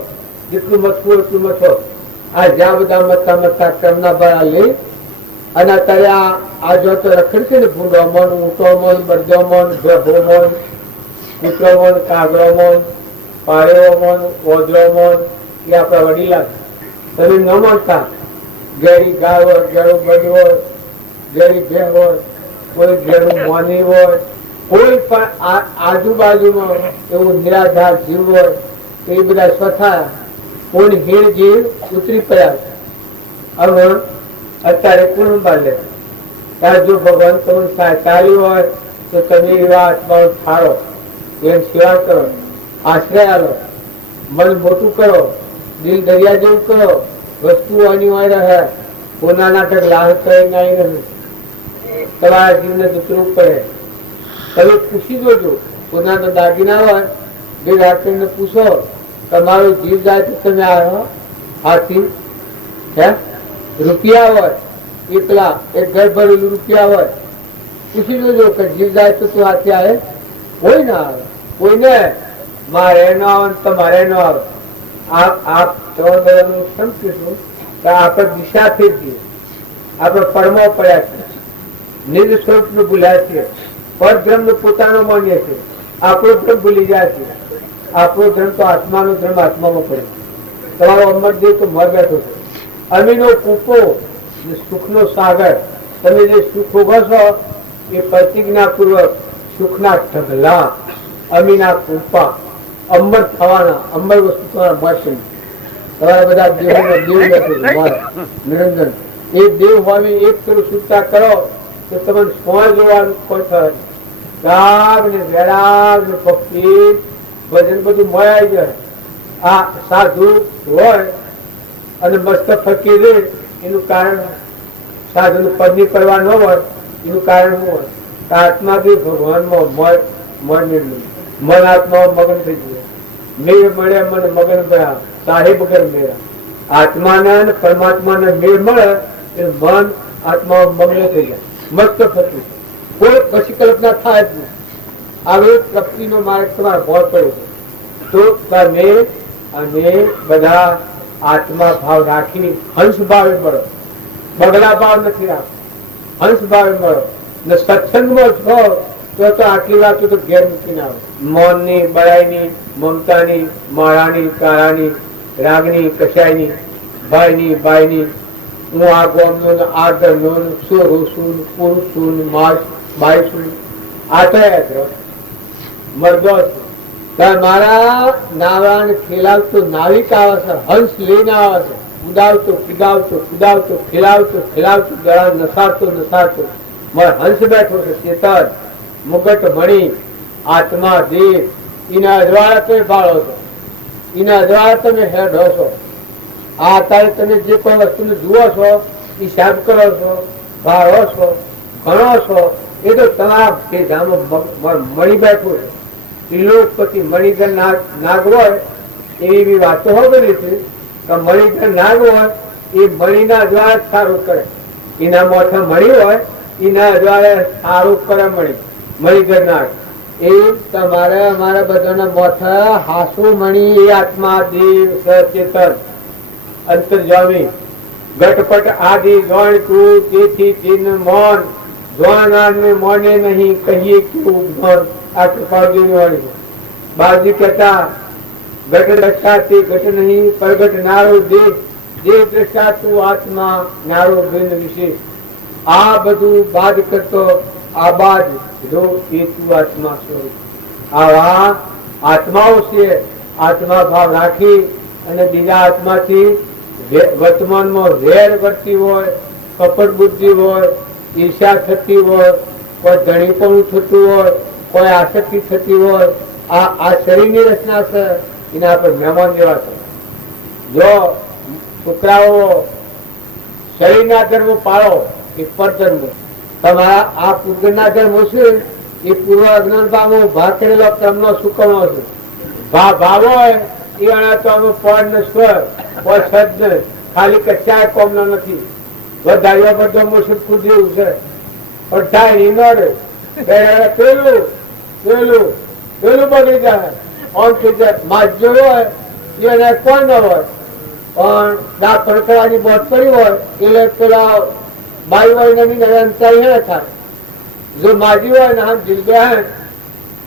જેટલું મથવું હોય એટલું મથો. આ જ્યાં બધા મથતા મથતા ક્રમના ભરા લઈ અને અત્યારે આ જો તો રખડ છે ને ભૂંડો મન, ઊંટો મન, બરજો મન, ભેભો મન, કૂતરો મન, કાગડો મન, પારેવો મન, ઓજરો મન, એ આપણા વડીલા તમે ન મળતા. ઘેરી ગાય હોય, ઘેરું બળ હોય, ઘેરી ભે હોય, કોઈ ઘેરું મોની હોય, કોઈ પણ આજુબાજુમાં એવું નિરાધાર જીવ હોય તો એ બધા સ્વથા કોઈ હીણ જીવ ઉતરી પડ્યા. હવે અત્યારે કોણ બાંધે? ત્યારે જો ભગવાન તમને સહકારી હોય તો તમે એવા આત્માઓ ઠારો, એમ સેવા કરો, આશ્રય આલો, મન મોટું કરો, દિલ દરિયા જેવું કરો. વસ્તુ અનિવાર્ય રહે, કોના નાટક લાભ કરે નહીં રહે. તમારા જીવને દુતરવું પડે. તમે પૂછી જોજો. કોનાના દાગીના હોય બે રાત્રિને પૂછો, તમારો જીવ જાય તો તમે આવ્યો હાથી. હે રૂપિયા હોય એકલા, એક ઘર ભરેલું રૂપિયા હોય, પૂછી જોજો કે જીવ જાય તો તું હાથી આવે? કોઈ ના આવે. કોઈને મારે ન આવે તમારે ન આવે. આપ સમજીશું કે આપણે દિશા ફેરવીએ, આપણે પડમો પડ્યા છે, નિજ સ્વરૂપ નું ભૂલ્યા છે, પરબ્રહ્મ નું પોતાનું માનીએ છીએ. આપણો ધર્મ ભૂલી જાય છે. આપણો ધર્મ તો આત્માનો ધર્મ આત્મામાં પડે. તમારો અમરદેવ તો મર બેઠો છે. અમીનો કૂપો, સુખનો સાગર. તમે જે સુખ ભોગવશો એ પ્રતિજ્ઞા પૂર્વક સુખના ઢગલા, અમીના કૂપા, અમર થવાના. અમર વસ્તુ તમારા મળશે. તમારા બધા દેવ નિરંજન એક દેવ હોય, એક પેલું સુરતા કરો તો તમે સ્મોય જોવાનું કોઈ થાય. રાગ ને વૈરાગ ને ભક્તિ ભજન બધું મળાઈ જાય. આ સાધુ હોય અને મસ્ત ફકી રહે એનું કારણ સાધુ નું પદની પરવા ન હોય એનું કારણ શું હોય? આત્મા બી ભગવાનમાં મન આત્મા મગન થઈ ગયું. મેળ મળે મને મગન ગયા સાહેબ વગર મેળા. આત્માને પરમાત્માને મેળ મળે એ મન આત્મા મગ્ન થઈ જાય, મસ્ત થતું. કોઈ પછી કલ્પના થાય જ નહીં. આવી પ્રકૃતિનો માર્ગ તમારે બહોત પડ્યો તો તમે અને બધા આત્મા ભાવ રાખી હંસ ભાવે મળો. બગડા ભાવ નથી રાખો, હંસ ભાવે મળો. ને સત્સંગમાં છો તો આટલી વાતો તો ઘેર મૂકીને આવે. મૌનની, બળાઈની, મમતાની, માળાની, કાળાની રાગની કશાયની ભાઈની બાઈની હું આ ગોમનો ને આ ધર્મનો ને સોરું છું ને પુરુષ છું ને બાઈ છું આ તો મરદો છું ત્યારે મારા નાવડાને ખેલાવતો નાવિક આવે છે, હંસ લઈને આવે છે, કુદાવતો કુદાવતો કુદાવતો ખેલાવતો ખેલાવતો ગળા નસાડતો નસાડતો મારો હંસ બેઠો છે ચેતન મુગટ મણી આત્મા દેહ એના અજવાળા તમે ભાળો છો, એના અજવાળા તમે હેડો છો. આ અત્યારે તમે જે કોઈ વસ્તુને જુઓ છો, હિસાબ કરો છો, ભાળો છો, ગણો છો, એ તો તમારા મળી બેઠું છે. ત્રિલોકપતિ મણિધર નાગ હોય એવી બી વાતો હોગેલી છે કે મણિધર નાગ હોય એ મણીના અજવાળે સારું કરે, એના મોઢે મણી હોય એના અજવાળે સારું કરે મણિધર નાગ. એ તમારે અમારા બધાના મોઢે હાસુ મણી એ આત્મા દેવ સચેતન અંતર્જામી ઘટપટ આદિ જોણ તું તેથી ચિહ્ન મૌન જોનારને મોને નહીં કહીએ ક્યું જ્ઞાન. આ કૃપાળજીની વાણી છે. બાજી કહેતા ઘટ દ્રષ્ટા તે ઘટ નહીં પ્રગટ નારો દેહ દેહ દ્રષ્ટા તું આત્મા નારો બિન વિશેષ. આ બધું બાદ કરતો આબાદ જો એ તું આત્મા સ્વરૂપ. આવા આત્માઓ છે. આત્મા ભાવ રાખી અને બીજા આત્માથી વર્તમાનમાં વેર વર્તી હોય, કપટ બુદ્ધિ હોય, ઈર્ષા થતી હોય, કોઈ ધણીપણું થતું હોય, કોઈ આસક્તિ થતી હોય, આ શરીરની રચના છે એના પર મહેમાન જેવા છે. જો છોકરાઓ શરીરના ધર્મ પાળો એ પરધર્મ, તમારા આ પૂર્વના ધર્મ છે એ પૂર્વ અજ્ઞાન ભાવો ભાગ કરેલો ક્રમનો સુકમો છે. ભાવ હોય એ અણાતો પડ ને સ્વર કોઈ શબ્દ ખાલી કચ્યા કોમનો નથી. વધારે બધો મુશ્કેલ કુદ્યું છે પણ થાય નહીં નડે. પેલું પેલું પેલું બગડી જાય ઓમ થઈ જાય. માજો હોય એને કોઈ ન હોય પણ દા પડકવાની બોટ પડી હોય એટલે પેલા બાઈ હોય ને અંતર હે થાય. જો માજી હોય ને આમ જીલબે હે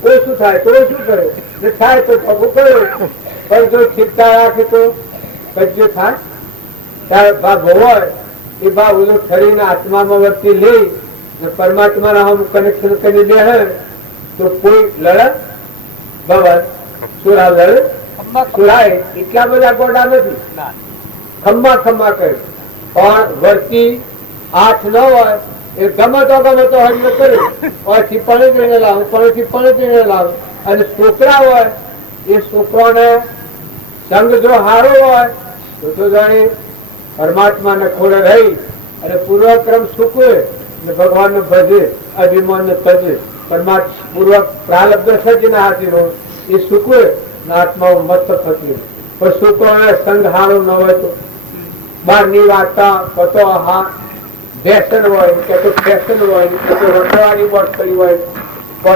ઓછું થાય તો ઓછું કરે ને થાય તો પગું કરે, પણ જો છીપતા રાખે તો કજ્જો થાય. ત્યારે ભાવ હોય એ ભાવ ઓલો ઠરીને આત્મામાં વર્તી લઈ ને પરમાત્માના હમ કનેક્શન કરી દે હે તો કોઈ લડત ભવન સુરા લડે સુરાય એટલા બધા ગોડા નથી. ખમ્મા ખમ્મા કરે પણ વર્તી 8 ન હોય એ ગમે તો હજ કરે ઓથી પણ જઈને લાવે પણથી પણ જઈને લાવે. અને છોકરા હોય એ છોકરાને સંગ જો હારો હોય તો જાણે પરમાત્માને ખોડે રહી અને પૂર્વક્રમ સુકવે ને ભગવાનને ભજે અભિમાનને તજે. પરમાત્મા પૂર્વક પ્રાલબ્ધ સજ્જને હાથીનો એ સુકવે ને આત્માઓ મત ફસવે. પણ છોકરાને સંગ હારો ન હોય તો બહારની વાર્તા કતો હા વ્યસન હોય કે તો ફેશન હોય કે તો રખડવાની બોટ કરી હોય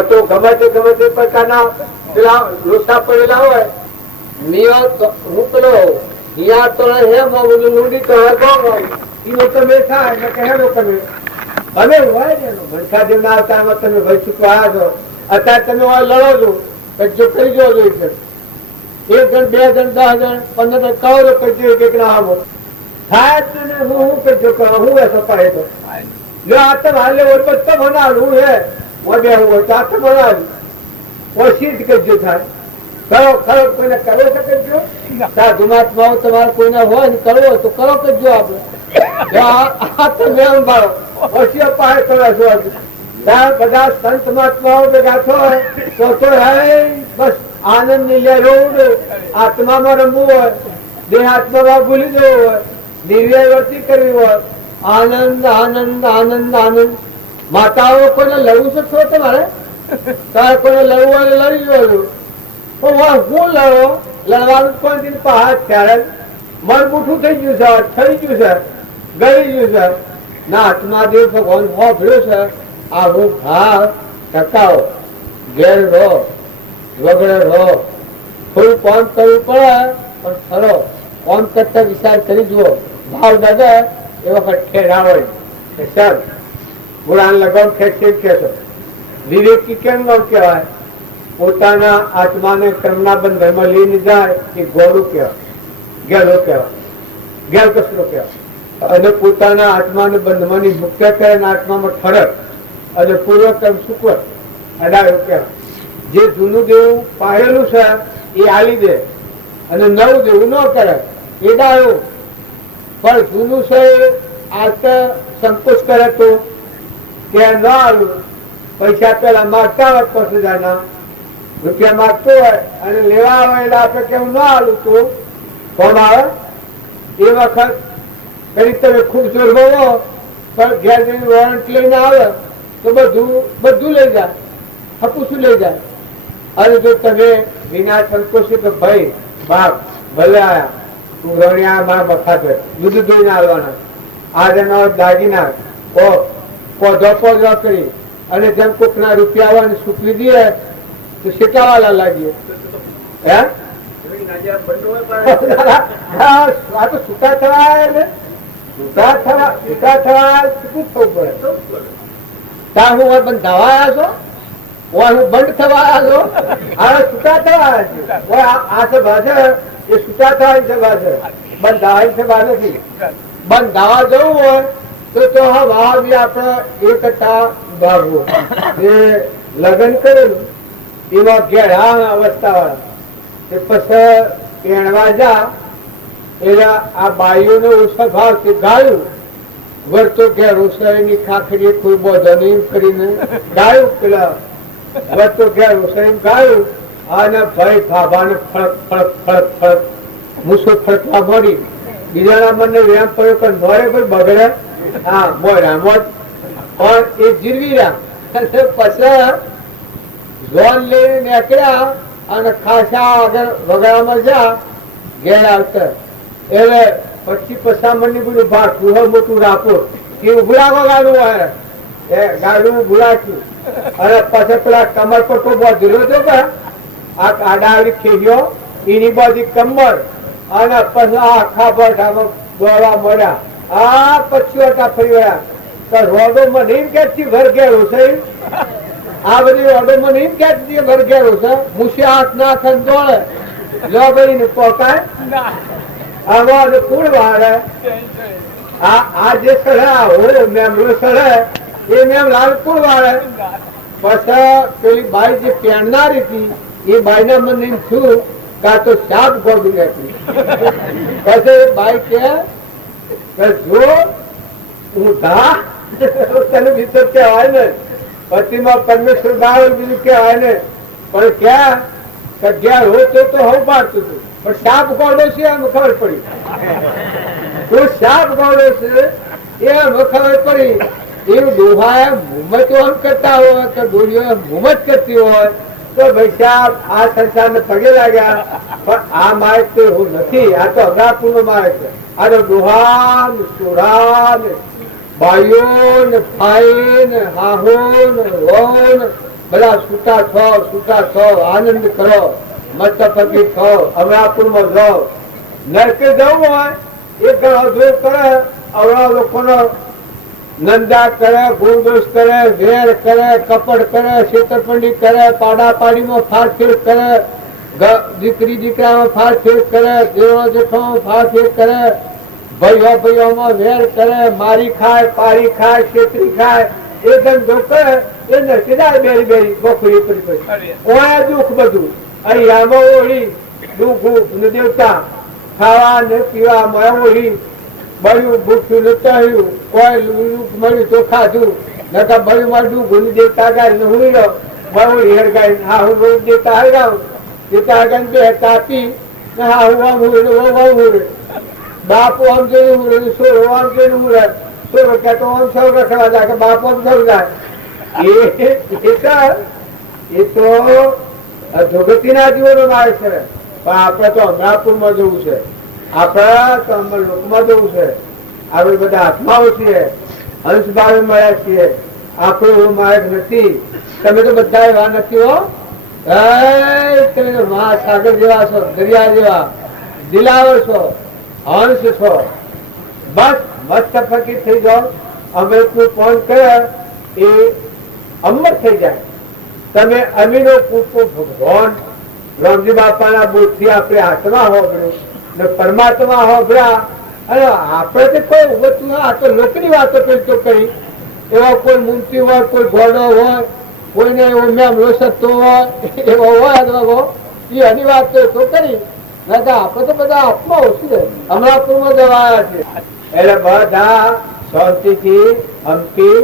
તો ગમે તે પ્રકારના પેલા લોસા પડેલા હોય હું પેલો લૂંડી તો તમે થાય એટલે કહેલો તમે હવે હોય ને ભણખા દેવના અવતારમાં તમે ભય ચૂકવા આવ્યા છો. અત્યારે તમે લડો છો કજ્જો કરી જો એક જણ 2 જણ 10 જણ 15 કહો તો કજ્જો એક ના આવો થાય જ ને. હું કજ્જો કરો હું એ સપાય તો જો આ તો હાલે હોય તો બનાવું હે બે હોય તો આ તો બનાવ્યું ઓછી જ કજ્જો થાય. કરો ખરો કોઈને કરો તો કજ્જો સાધુ મહાત્માઓ તમારે કોઈને હોય ને કરવો તો કરો કજ્જો આપણે આ તો મેં બાળો ઓછી પાસે કરો છો. બધા સંત મહાત્માઓ ભેગા થાય તો બસ આનંદ ની લે ઉડે. આત્મામાં રમવું હોય, દેહ આત્મામાં ભૂલી જવું હોય, દિવ્ય વર્તી કરવી હોય, આનંદ આનંદ આનંદ આનંદ. માતાઓ કોઈને લડવું છે છો તમારે તારે કોઈને લડવું હોય લડી જોયું હું લડો લડવાનું કોઈ પહાડ ત્યારે મન બુઠું થઈ ગયું છે, થઈ ગયું છે, ગળી ગયું છે ના આત્મા દેવ ભગવાન હોભળ્યું છે. આ હું ભાવ ટકાવો ઘેર રહો વગડે રહો થોડું કોમ કરવું પડે પણ ખરો કોમ કરતા વિચાર કરી જુઓ. ભાવ દાદા એ વખત ખેડાવડે સર ગુણાન લગાવ ખેંચી કહેશો. વિવેકી કેમ ન કહેવાય? પોતાના આત્માને કર્મના બંધનમાં લઈને જાય એ ગોળું કહેવાય. ગેલો કહેવાય, ગેલ કચરો કહેવાય. અને પોતાના આત્માને બંધમાંથી મુક્ત કરે અને આત્મામાં ઠરક અને પૂર્વક્રમ સુકવત અડાયો કહેવાય. જે જૂનું દેવું પાયેલું છે એ આલી દે અને નવું દેવું ન કરે એ ડાયો. પણ જૂનું છે આ સંકોચ કરે તો કે ન આલું, પૈસા પેલા માગતા હોય 5,000 રૂપિયા માગતો હોય અને લેવા આવે એટલે આપણે કેવું ન આલું તો કોણ આવે? એ વખત કરી તમે ખૂબ જોર બોલો પણ ઘેર જઈને વોરંટ લઈને આવે તો બધું લઈ જાય, હપુસું લઈ જાય. અને જો તમે વિના સંકોચી તો ભાઈ બાપ ભલે આયા તું રણ્યા મારા બખાતે દૂધ ધોઈને આવવાના આજે ના દાગીના પોધો કરી અને જેમ કોકના રૂપિયા આવવાની સૂકવી દઈએ તો શેટાવાલા લાગીએ. હે આ તો છૂટા થવાય ને છૂટા થવાય શું થવું પડે? ત્યાં હું બંધાવાયા છો, હું બંધ થવાયા છો, આ છૂટા થવાયા છે. આ સભા છે એ છૂટા થવાની સભા છે, બંધાવાની સભા નથી. બંધાવા જવું હોય તો આપણે એકઠા ભાગવું. જે લગ્ન કરેલું એમાં ઘેરા અવસ્થા વાળા પછી પહેણવા જા એટલે આ બાઈઓને ઓછા ભાવથી ગાયું વર્તો ઘેર ઓસાઈની ખાખરી કોઈ બોધો નહીં કરીને ગાયું, પેલા વર્તો ઘેર ઓસાઈ ગાયું અને ભાઈ ભાભાને ફળક ફળક ફળક ફળક મૂસો ફળકવા મળી. બીજાના મને વેમ પડ્યો પણ મોડે પણ બગડે. હા મોડા મોડ પણ એ જીરવી રહ્યા. પછી ઝોન લઈને નીકળ્યા અને ખાસા આગળ વગાડવામાં જા ઘેર આવતા એટલે પછી પસામણ ની બધું ભાગતું હોય મોટું રાપો કે ઉભુરા ગાડું હોય એ ગાડું ઉભું રાખ્યું અને પછી પેલા કમર પર તો બધું હતો કે આ આડાવડી ખેડ્યો એની બધી કમર અને પછી આખા ભઠામાં દોડવા મળ્યા. આ પછી હતા ફરી વળ્યા તો રોડો માં નહીં ક્યાંથી ભર ઘેરું છે, આ બધી રોડો માં નહીં ક્યાંથી ભર ઘેરું છે. મુસી હાથ નાખે દોડે લો ભાઈ ને પોકાય આમાં કુળ વાળે. આ જે સળા હોય મેમરો સળે એ મેમ લાલ કુળ વાળે. પછી પેલી બાઈ જે પહેરનારી હતી એ બાઈ ના મને થયું કાં તો સાપ ગોળી નાખી. પછી બાઈ કે જો ઊંધા તને ભીતર કહેવાય ને પતિમાં પરમેશ્વર ગાળ બીજું કહેવાય ને પણ ક્યાં ઘેર હોતો તો હું પાડતું હતું પણ સાપ ગોળો છે એમ ખબર પડી. તો સાપ ગોળો છે એમ ખબર પડી. એવું ડોહા મુમત ઓમ કરતા હોય કે ડોલીઓ મુમત કરતી હોય તો ભાઈ સાહેબ આ સંસારને પગે લાગ્યા પણ આ માર્ગ તો એવું નથી. આ તો અગાપુર નો માર્ગ છે. આ તો ડોહા ને સોડા ને ભાઈઓ ને ભાઈ ને હાહો ને વહુ ને બધા છૂટા થો આનંદ કરો, મસ્ત પતિ થો, અમરાપુર માં જાઓ. નરકે જવું હોય એ ગણો કરે અવળા લોકોનો નંદા કરે, ગુણદોષ કરે, વેર કરે, કપડ કરે, છેતરપિંડી કરે, પાડાપાડીમાં ફારફેર કરે, દીકરી દીકરામાં ફારફેર કરે, દેવો જેઠોમાં ફારફેર કરે, ભાઈઓ ભાઈઓમાં વેર કરે, મારી ખાય, પારી ખાય, છેતરી ખાય, એ ધંધો કરે એ નથી બેરી બેરી બખોરી કરી ઓયા દુઃખ બધું અહીંયામાં ઓળી દુઃખ દેવતા ખાવા ને પીવામાં ઓળી બળ્યું ભૂખ્યું ને તહ્યું કોઈ મળ્યું તો ખાધું નકા બળ્યું માં ડૂંઘું દેવતા ગાય હું બળું હેરગાય હા હું દેવતા હરગાવ દેવતા હરગાય બે તાપી હા હું આમ હું બાપુ આમ જોયું હું સોરો આમ જોયું હું સોરો કે તો આમ સૌ રખવા જાય કે બાપુ આમ સૌ જાય એ તો અધોગતિ ના જીવનો મારે છે પણ આપડે તો અમરાપુર માં જવું છે, આપડા તો લોકમાં જવું છે. આપડે બધા આત્માઓ છીએ, હંસભાવે મળ્યા છીએ. આપણો એવો માર્ગ નથી. તમે તો બધા એવા નથી હો. તમે મહાસાગર જેવા છો, દરિયા જેવા દિલાવર છો, હંસ છો. બસ મસ્ત ફકીર થઈ જાઓ. અમૃત નું ફોન કરે એ અમર થઈ જાય. તમે અમીનો પૂછો ભગવાન રામજી બાપાના બોધથી આપણે હાથમાં હોબળ્યું ને પરમાત્મા હોભળ્યા. અને આપણે તો કોઈ ઉભતું ના, આ તો લોકની વાતો પેલતો કરી. એવા કોઈ મૂર્તિ હોય, કોઈ ઘોડો હોય, કોઈને એવો મેમ લોસતો હોય, એવો હોય એ એની વાત તો કરી. આપણે તો બધા આત્મા ઓછી છે. અમરાપુરમાં જવાયા છે એટલે બધા શાંતિથી હમકી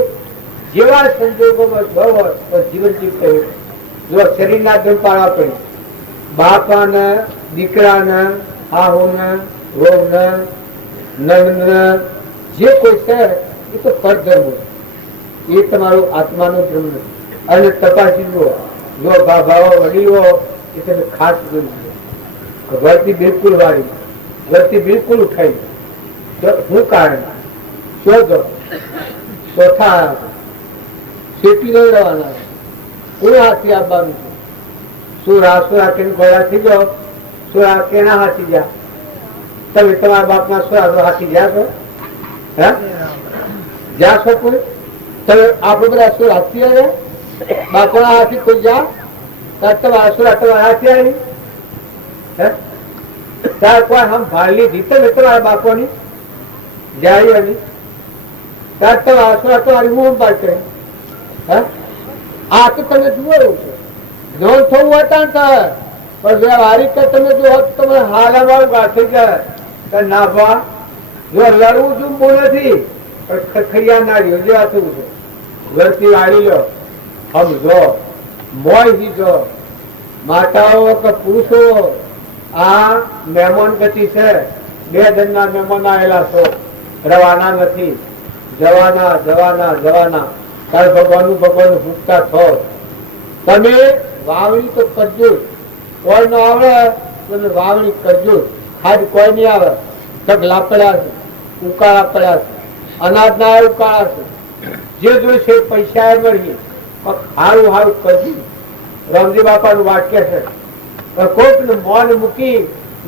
જેવા સંજોગોમાં જો હોય તો જીવન જીવતે. જો શરીરના ધન પાડવા પડી, બાપાને, દીકરાને, આહુને, વહુને, નંદને, જે કોઈ છે એ તો પરધર્મ છે. એ તમારો આત્માનો ધર્મ નથી. અને તપાસી જુઓ, જો ભાવો વડીલો એ તમે ખાસ જોઈ, વર્તી બિલકુલ વાળી, વર્તી બિલકુલ ઉઠાઈ. શું કારણ? શોધો. ચોથા શેટી નહીં રહેવાના, કોઈ હાથી આપવાનું છે. શું રાસો રાખીને ગોળા થઈ જાઓ, શું રાખે ના હાથી જા. તમે તમારા બાપના શું હાથી જા છો? જા છો કોઈ? તમે આપણે બધા શું હાથી આવ્યા? બાપના હાથી કોઈ જા? તમારા શું તમારા હાથી આવી? ત્યાર કોઈ હમ ભાડ લીધી તમે તમારા બાપોની જાળી ત્યાર તમારા શું તમારી હું પાડ કરે. આ તો તમે જુઓ એવું છે. નોંધ થવું હોય ત્યાં થાય, પણ વ્યવહારિક તમે જો તમે હાલ અમારું ગાંઠી જાય ના ભા. જો લડવું જુંબુ નથી, પણ ખખૈયા ના રહ્યો જેવા થવું છે. ઘરથી વાળી લો, સમજો, મોય દીધો. માતાઓ કે પુરુષો આ મહેમાન ગતિ છે. 2 જણના મહેમાન આવેલા છો, રવાના નથી. જવાના જવાના જવાના. તારે ભગવાનનું ભૂખતા છો. તમે વાવણી તો કરજો, કોઈ ન આવડે તમે વાવણી કરજો. ખાદ કોઈ નહીં આવે. ઢગલા પડ્યા છે, ઉકાળા પડ્યા છે, અનાજ ના ઉકાળા છે. જે જોઈશે પૈસા એ મળીએ, સારું સારું કરજો. રામજી બાપા નું વાક્ય છે, કોક ને મોન મૂકી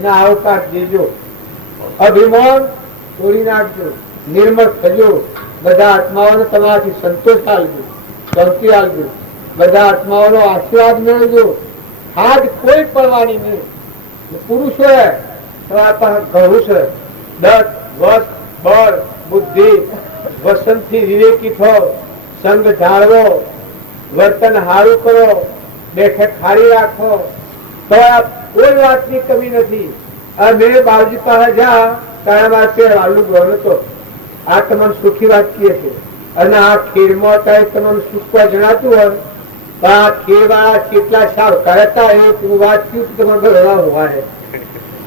ને અવકાશ દેજો. અભિમાન તોડી નાખજો, નિર્મળ થજો. બધા આત્માઓને તમારાથી સંતોષ આપજો, શાંતિ આપજો. બધા આત્માઓનો આશીર્વાદ મેળવજો. હાથ કોઈ પડવાની નહીં. પુરુષો તમારા પાસે ઘણું છે. દત્ત, વસ્ત, બળ, બુદ્ધિ, વસંતથી વિવેકી થો, સંગ ધારવો, વર્તન હારું કરો, બેઠક હારી રાખો, તો આ કોઈ વાતની કમી નથી. મેરે બાવજી પાસે જા તારા માટે વાલું ગ્રહણ હતો. આ તમને સુખી વાત કીએ છે. અને આ ખીરમાં અત્યારે તમને સુખ જણાતું હોય તો આ ખીર વાળા કેટલા સાવ કરતા એ વાત થયું તમે ઘણા હોવાય.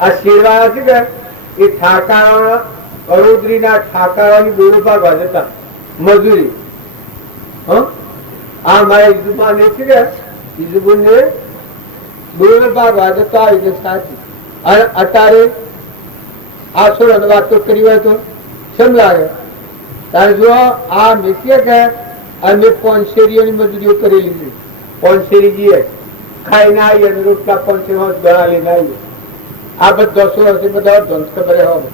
આ શેર વાળા છે ને એ ઠાકારા વડોદરી ના ઠાકારાની બોલપા બાંધતા મજૂરી. આ મારે ઈજુબાન છે ને ઈજુબુન ને બોલપા બાંધતા સાચી. અને અત્યારે આસો વાતો કરી હોય તો કેમ લાગે? તારે જો આ મેસીએ કે અમે પોનશેરીઓની મજૂરીઓ કરી લીધી. પોનશેરી જઈએ ખાઈને આવીએ, રોટલા પોનશેરી ગણા લઈને આવીએ. આ બધા 200 વર્ષે બધા ધંધ ખબર હોય.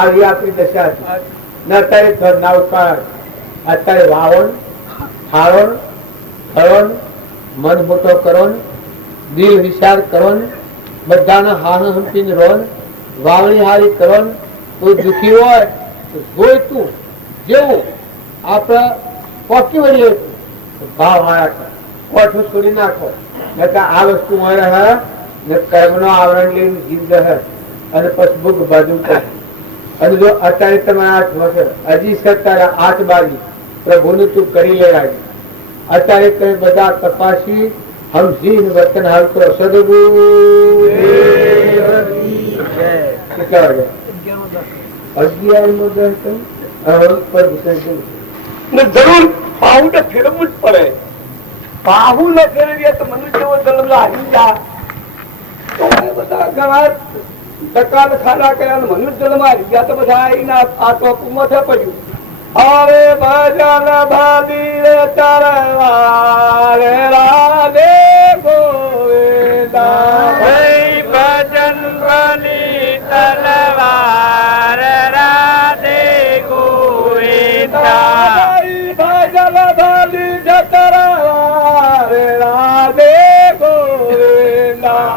આવી આપણી દશા હતી ને. અત્યારે ઘર ના ઉકાળ, અત્યારે વાવણ, થાળણ, થળણ, મન મોટો કરો, દિલ વિચાર કરો, બધાને હાન હંપીને રોન, વાવણી હારી કરો. કોઈ દુખી હોય જોઈતું જેવું આપણે પોકી વળીએ ભાવ હારા કોઠું છોડી નાખો. આ વસ્તુ મળે હે ને કર્મનો આવરણ લઈને જીવ રહે અને પછી ભૂખ બાજુ કરે. અને જો અત્યારે તમારા હાથમાં છે હજી સત્તારા હાથ બાજી પ્રભુનું તું કરી લે રાજી. અત્યારે તમે બધા તપાસી સમજી વર્તન હાલ કરો. સદગુરુ કેટલા વાગે? 11 જરૂર પાહુ ને ફેરવવું જ પડે. પાહુ ન ફેરવીએ તો મનુષ્ય જન્મ હારી જા તો બધા ઘણા ધક્કા ખાના કર્યા મનુષ્ય જન્મ હારી ગયા તો બધા આવીને આ ટોપમાં છે પડ્યું. અરે ભજન ભાદી ચરવારે રાધે ગોવિંદા ભજન બની તલવાર રાધે ગોવિંદા ભજન બની ચરવારે રાધે ગોવિંદા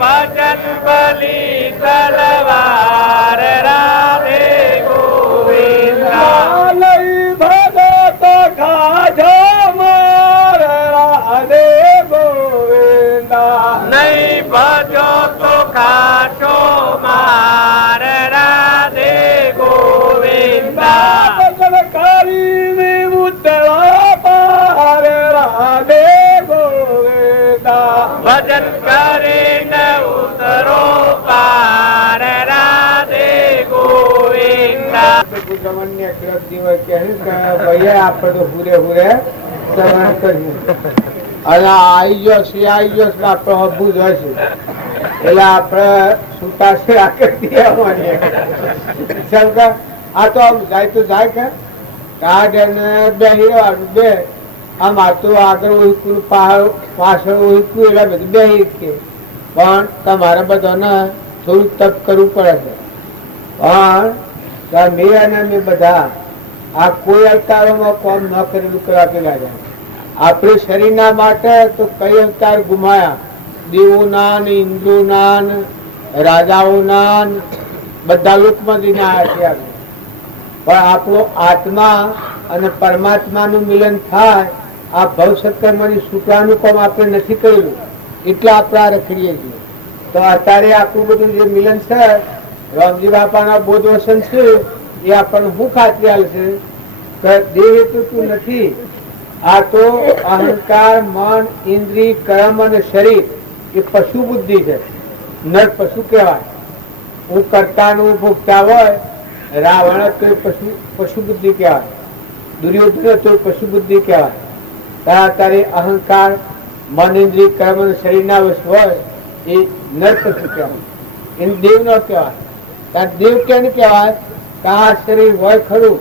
ભજન પીપલી તલવાર રાધે ગોવિંદા લઈ ભગત ખાજો માર રાધે ગોવિંદા નહીં ભજો તો ખાટો માર રાધે ગોવિંદા કરીને ઉતરા પાર રાધે ગોવિંદા ભજન કરીને ઉતરો પાર રાધે ગોવિંદા સુબ્રમણ્ય કૃતિ હોય કે ભાઈ આપણે તો હુરે હુરે શ્રવણ કર્યું અને આવી ગયો છે આપણો હબુ જ હશે એટલે આપણે સુતા છે આ તો આમ જાય તો જાય કે કાઢ અને બે હીરવાનું બે આમ આ તો આગળ ઉહીકું પાછળ ઉહીકું એટલે બધું બે હીરકે પણ તમારે બધાને થોડુંક તપ કરવું પડે છે પણ મેં અને મેં બધા આ કોઈ અવતારોમાં કોમ ન કરેલું કરાપેલા જાય આપણે શરીરના માટે તો કઈ અવતાર ગુમાયા દેવોના ને ઇન્દ્રોના ને રાજાઓના બધા લોકમાં જઈને આવ્યા છે પણ આપણો આત્મા અને પરમાત્માનું મિલન થાય આ ભવસત્કર્મની શુક્લાનું કામ આપણે નથી કરેલું એટલે આપણે આ રખડીએ છીએ તો અત્યારે આપણું બધું જે મિલન છે રામજી બાપાના બોધ વસન છે એ આપણને શું ખાતરી આલશે કે દેહ હેતુ નથી આ તો અહંકાર મન ઇન્દ્રિય કર્મ અને શરીર એ પશુ બુદ્ધિ છે નર પશુ કહેવાય હું કર્તાનું ભોગતા હોય રાવણ તો પશુ બુદ્ધિ કહેવાય દુર્યોધન તો પશુ બુદ્ધિ કહેવાય તારે અહંકાર મન ઇન્દ્રિય કર્મ અને શરીરના વશ હોય એ નર પશુ કહેવાય એને દેવ ન કહેવાય દેવ કેમ કહેવાય કે આ શરીર હોય ખરું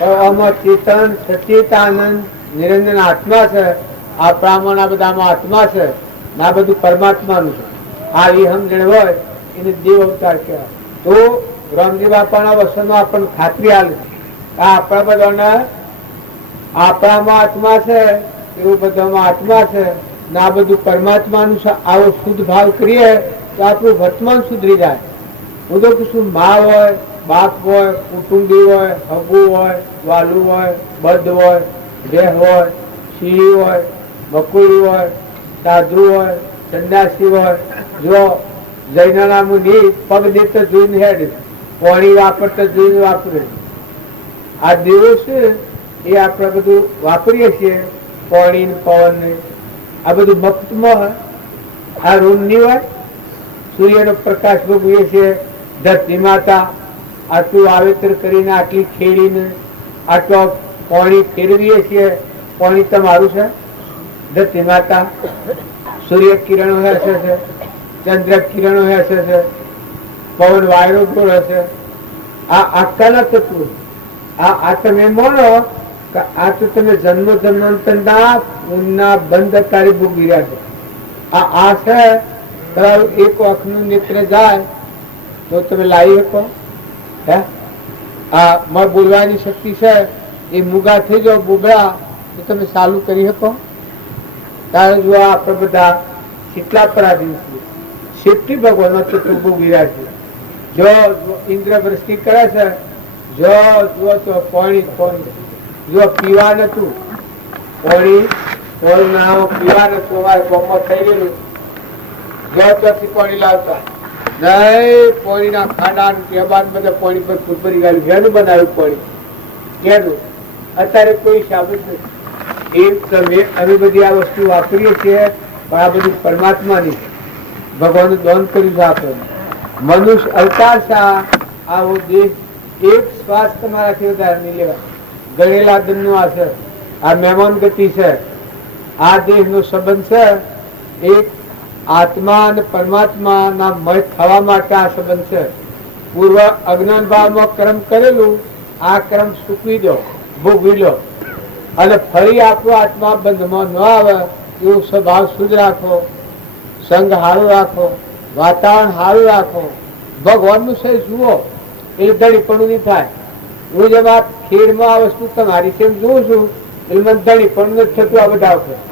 આમાં ચેતન સચેતાનંદ નિરંજન આત્મા છે આપણામાં આ બધામાં આત્મા છે આ બધું પરમાત્માનું છે આ એ સમજણ હોય એને દેવ અવતાર કહેવાય તો રામજી બાપાના વસનમાં આપણને ખાતરી આલે આપણા બધાને આપણામાં આત્મા છે એવું બધામાં આત્મા છે ને આ બધું પરમાત્માનું છે આવો શુદ્ધ ભાવ કરીએ તો આપણું વર્તમાન સુધરી જાય હું તો કશું મા હોય બાપ હોય કુટુંબી હોય હગુ હોય વાલું હોય બદ્ધ હોય દેહ હોય શીરી હોય બકુડી હોય સાધુ હોય સંન્યાસી હોય જો જૈનના મુનિ પગ દેતો જોઈને હેડ પાણી વાપરતા જોઈને વાપરે આ દેવો છે એ આપણે બધું વાપરીએ છીએ પાણી પવન ને આ બધું મફતમાં હોય આ રૂમ ની હોય સૂર્યનો પ્રકાશ ભોગવીએ છીએ ધરતી માતા આટલું વાવેતર કરીને આટલી ખેડીને આટલો પાણી ફેરવીએ છીએ પાણી તમારું છે ધરતી માતા સૂર્ય કિરણો હશે છે ચંદ્ર કિરણો હશે છે પવન વાયરો ગોળ હશે આ આખા ના તત્વો આ તમે માનો કે આ તો તમે જન્મ જન્માંતરના ઊંઘના બંધ તારી ભોગવી રહ્યા છે આ છે એક આંખનું નેત્ર જાય તો તમે લાવી શકો હે આ બોલવાની શક્તિ છે એ મુગા થઈ જાવ બોબડા તો તમે ચાલુ કરી શકો તારે જો આપણે બધા કેટલા પરાધીન છીએ શેઠી ભગવાન ચતુર ભોગવી રહ્યા છે જો ઇન્દ્ર વૃષ્ટિ કરે છે જો તો પાણી જો પીવા નતું પાણી પીવા નતું અમારે ગામમાં થઈ ગયેલું જો ત્યાંથી પાણી લાવતા નહીં પાણીના ખાડા ટેબા બધા પાણી પર ફૂટ ભરી ગયેલું ઘેનું બનાવ્યું પાણી ઘેનું અત્યારે કોઈ સાબિત નથી એ તમે અમે બધી આ વસ્તુ વાપરીએ છીએ પણ આ બધું પરમાત્માની ભગવાનનું દાન કર્યું છે આપણે મનુષ્ય અવતાર છે આવો દેશ એક શ્વાસ તમારાથી વધારે નહીં લેવાય ગણેલા દનનું આ છે આ મહેમાન ગતિ છે આ દેશનો સંબંધ છે એક આત્મા અને પરમાત્મા ના મય થવા માટે આ સંબંધ છે પૂર્વ અજ્ઞાન ભાવમાં કર્મ કરેલું આ કર્મ સૂકવી દો ભોગવી લો અને ફરી આપણો આત્મા બંધમાં ન આવે એવું સ્વભાવ શુદ્ધ રાખો સંગ સારું રાખો વાતાવરણ સારું રાખો ભગવાનનું સહી જુઓ એટલે ધણીપણું નહીં થાય હું જેમ આ ખેડમાં આ વસ્તુ તમારી સેમ જોઉં છું એટલે મને ધણીપણું નથી થતું આ બધા વખત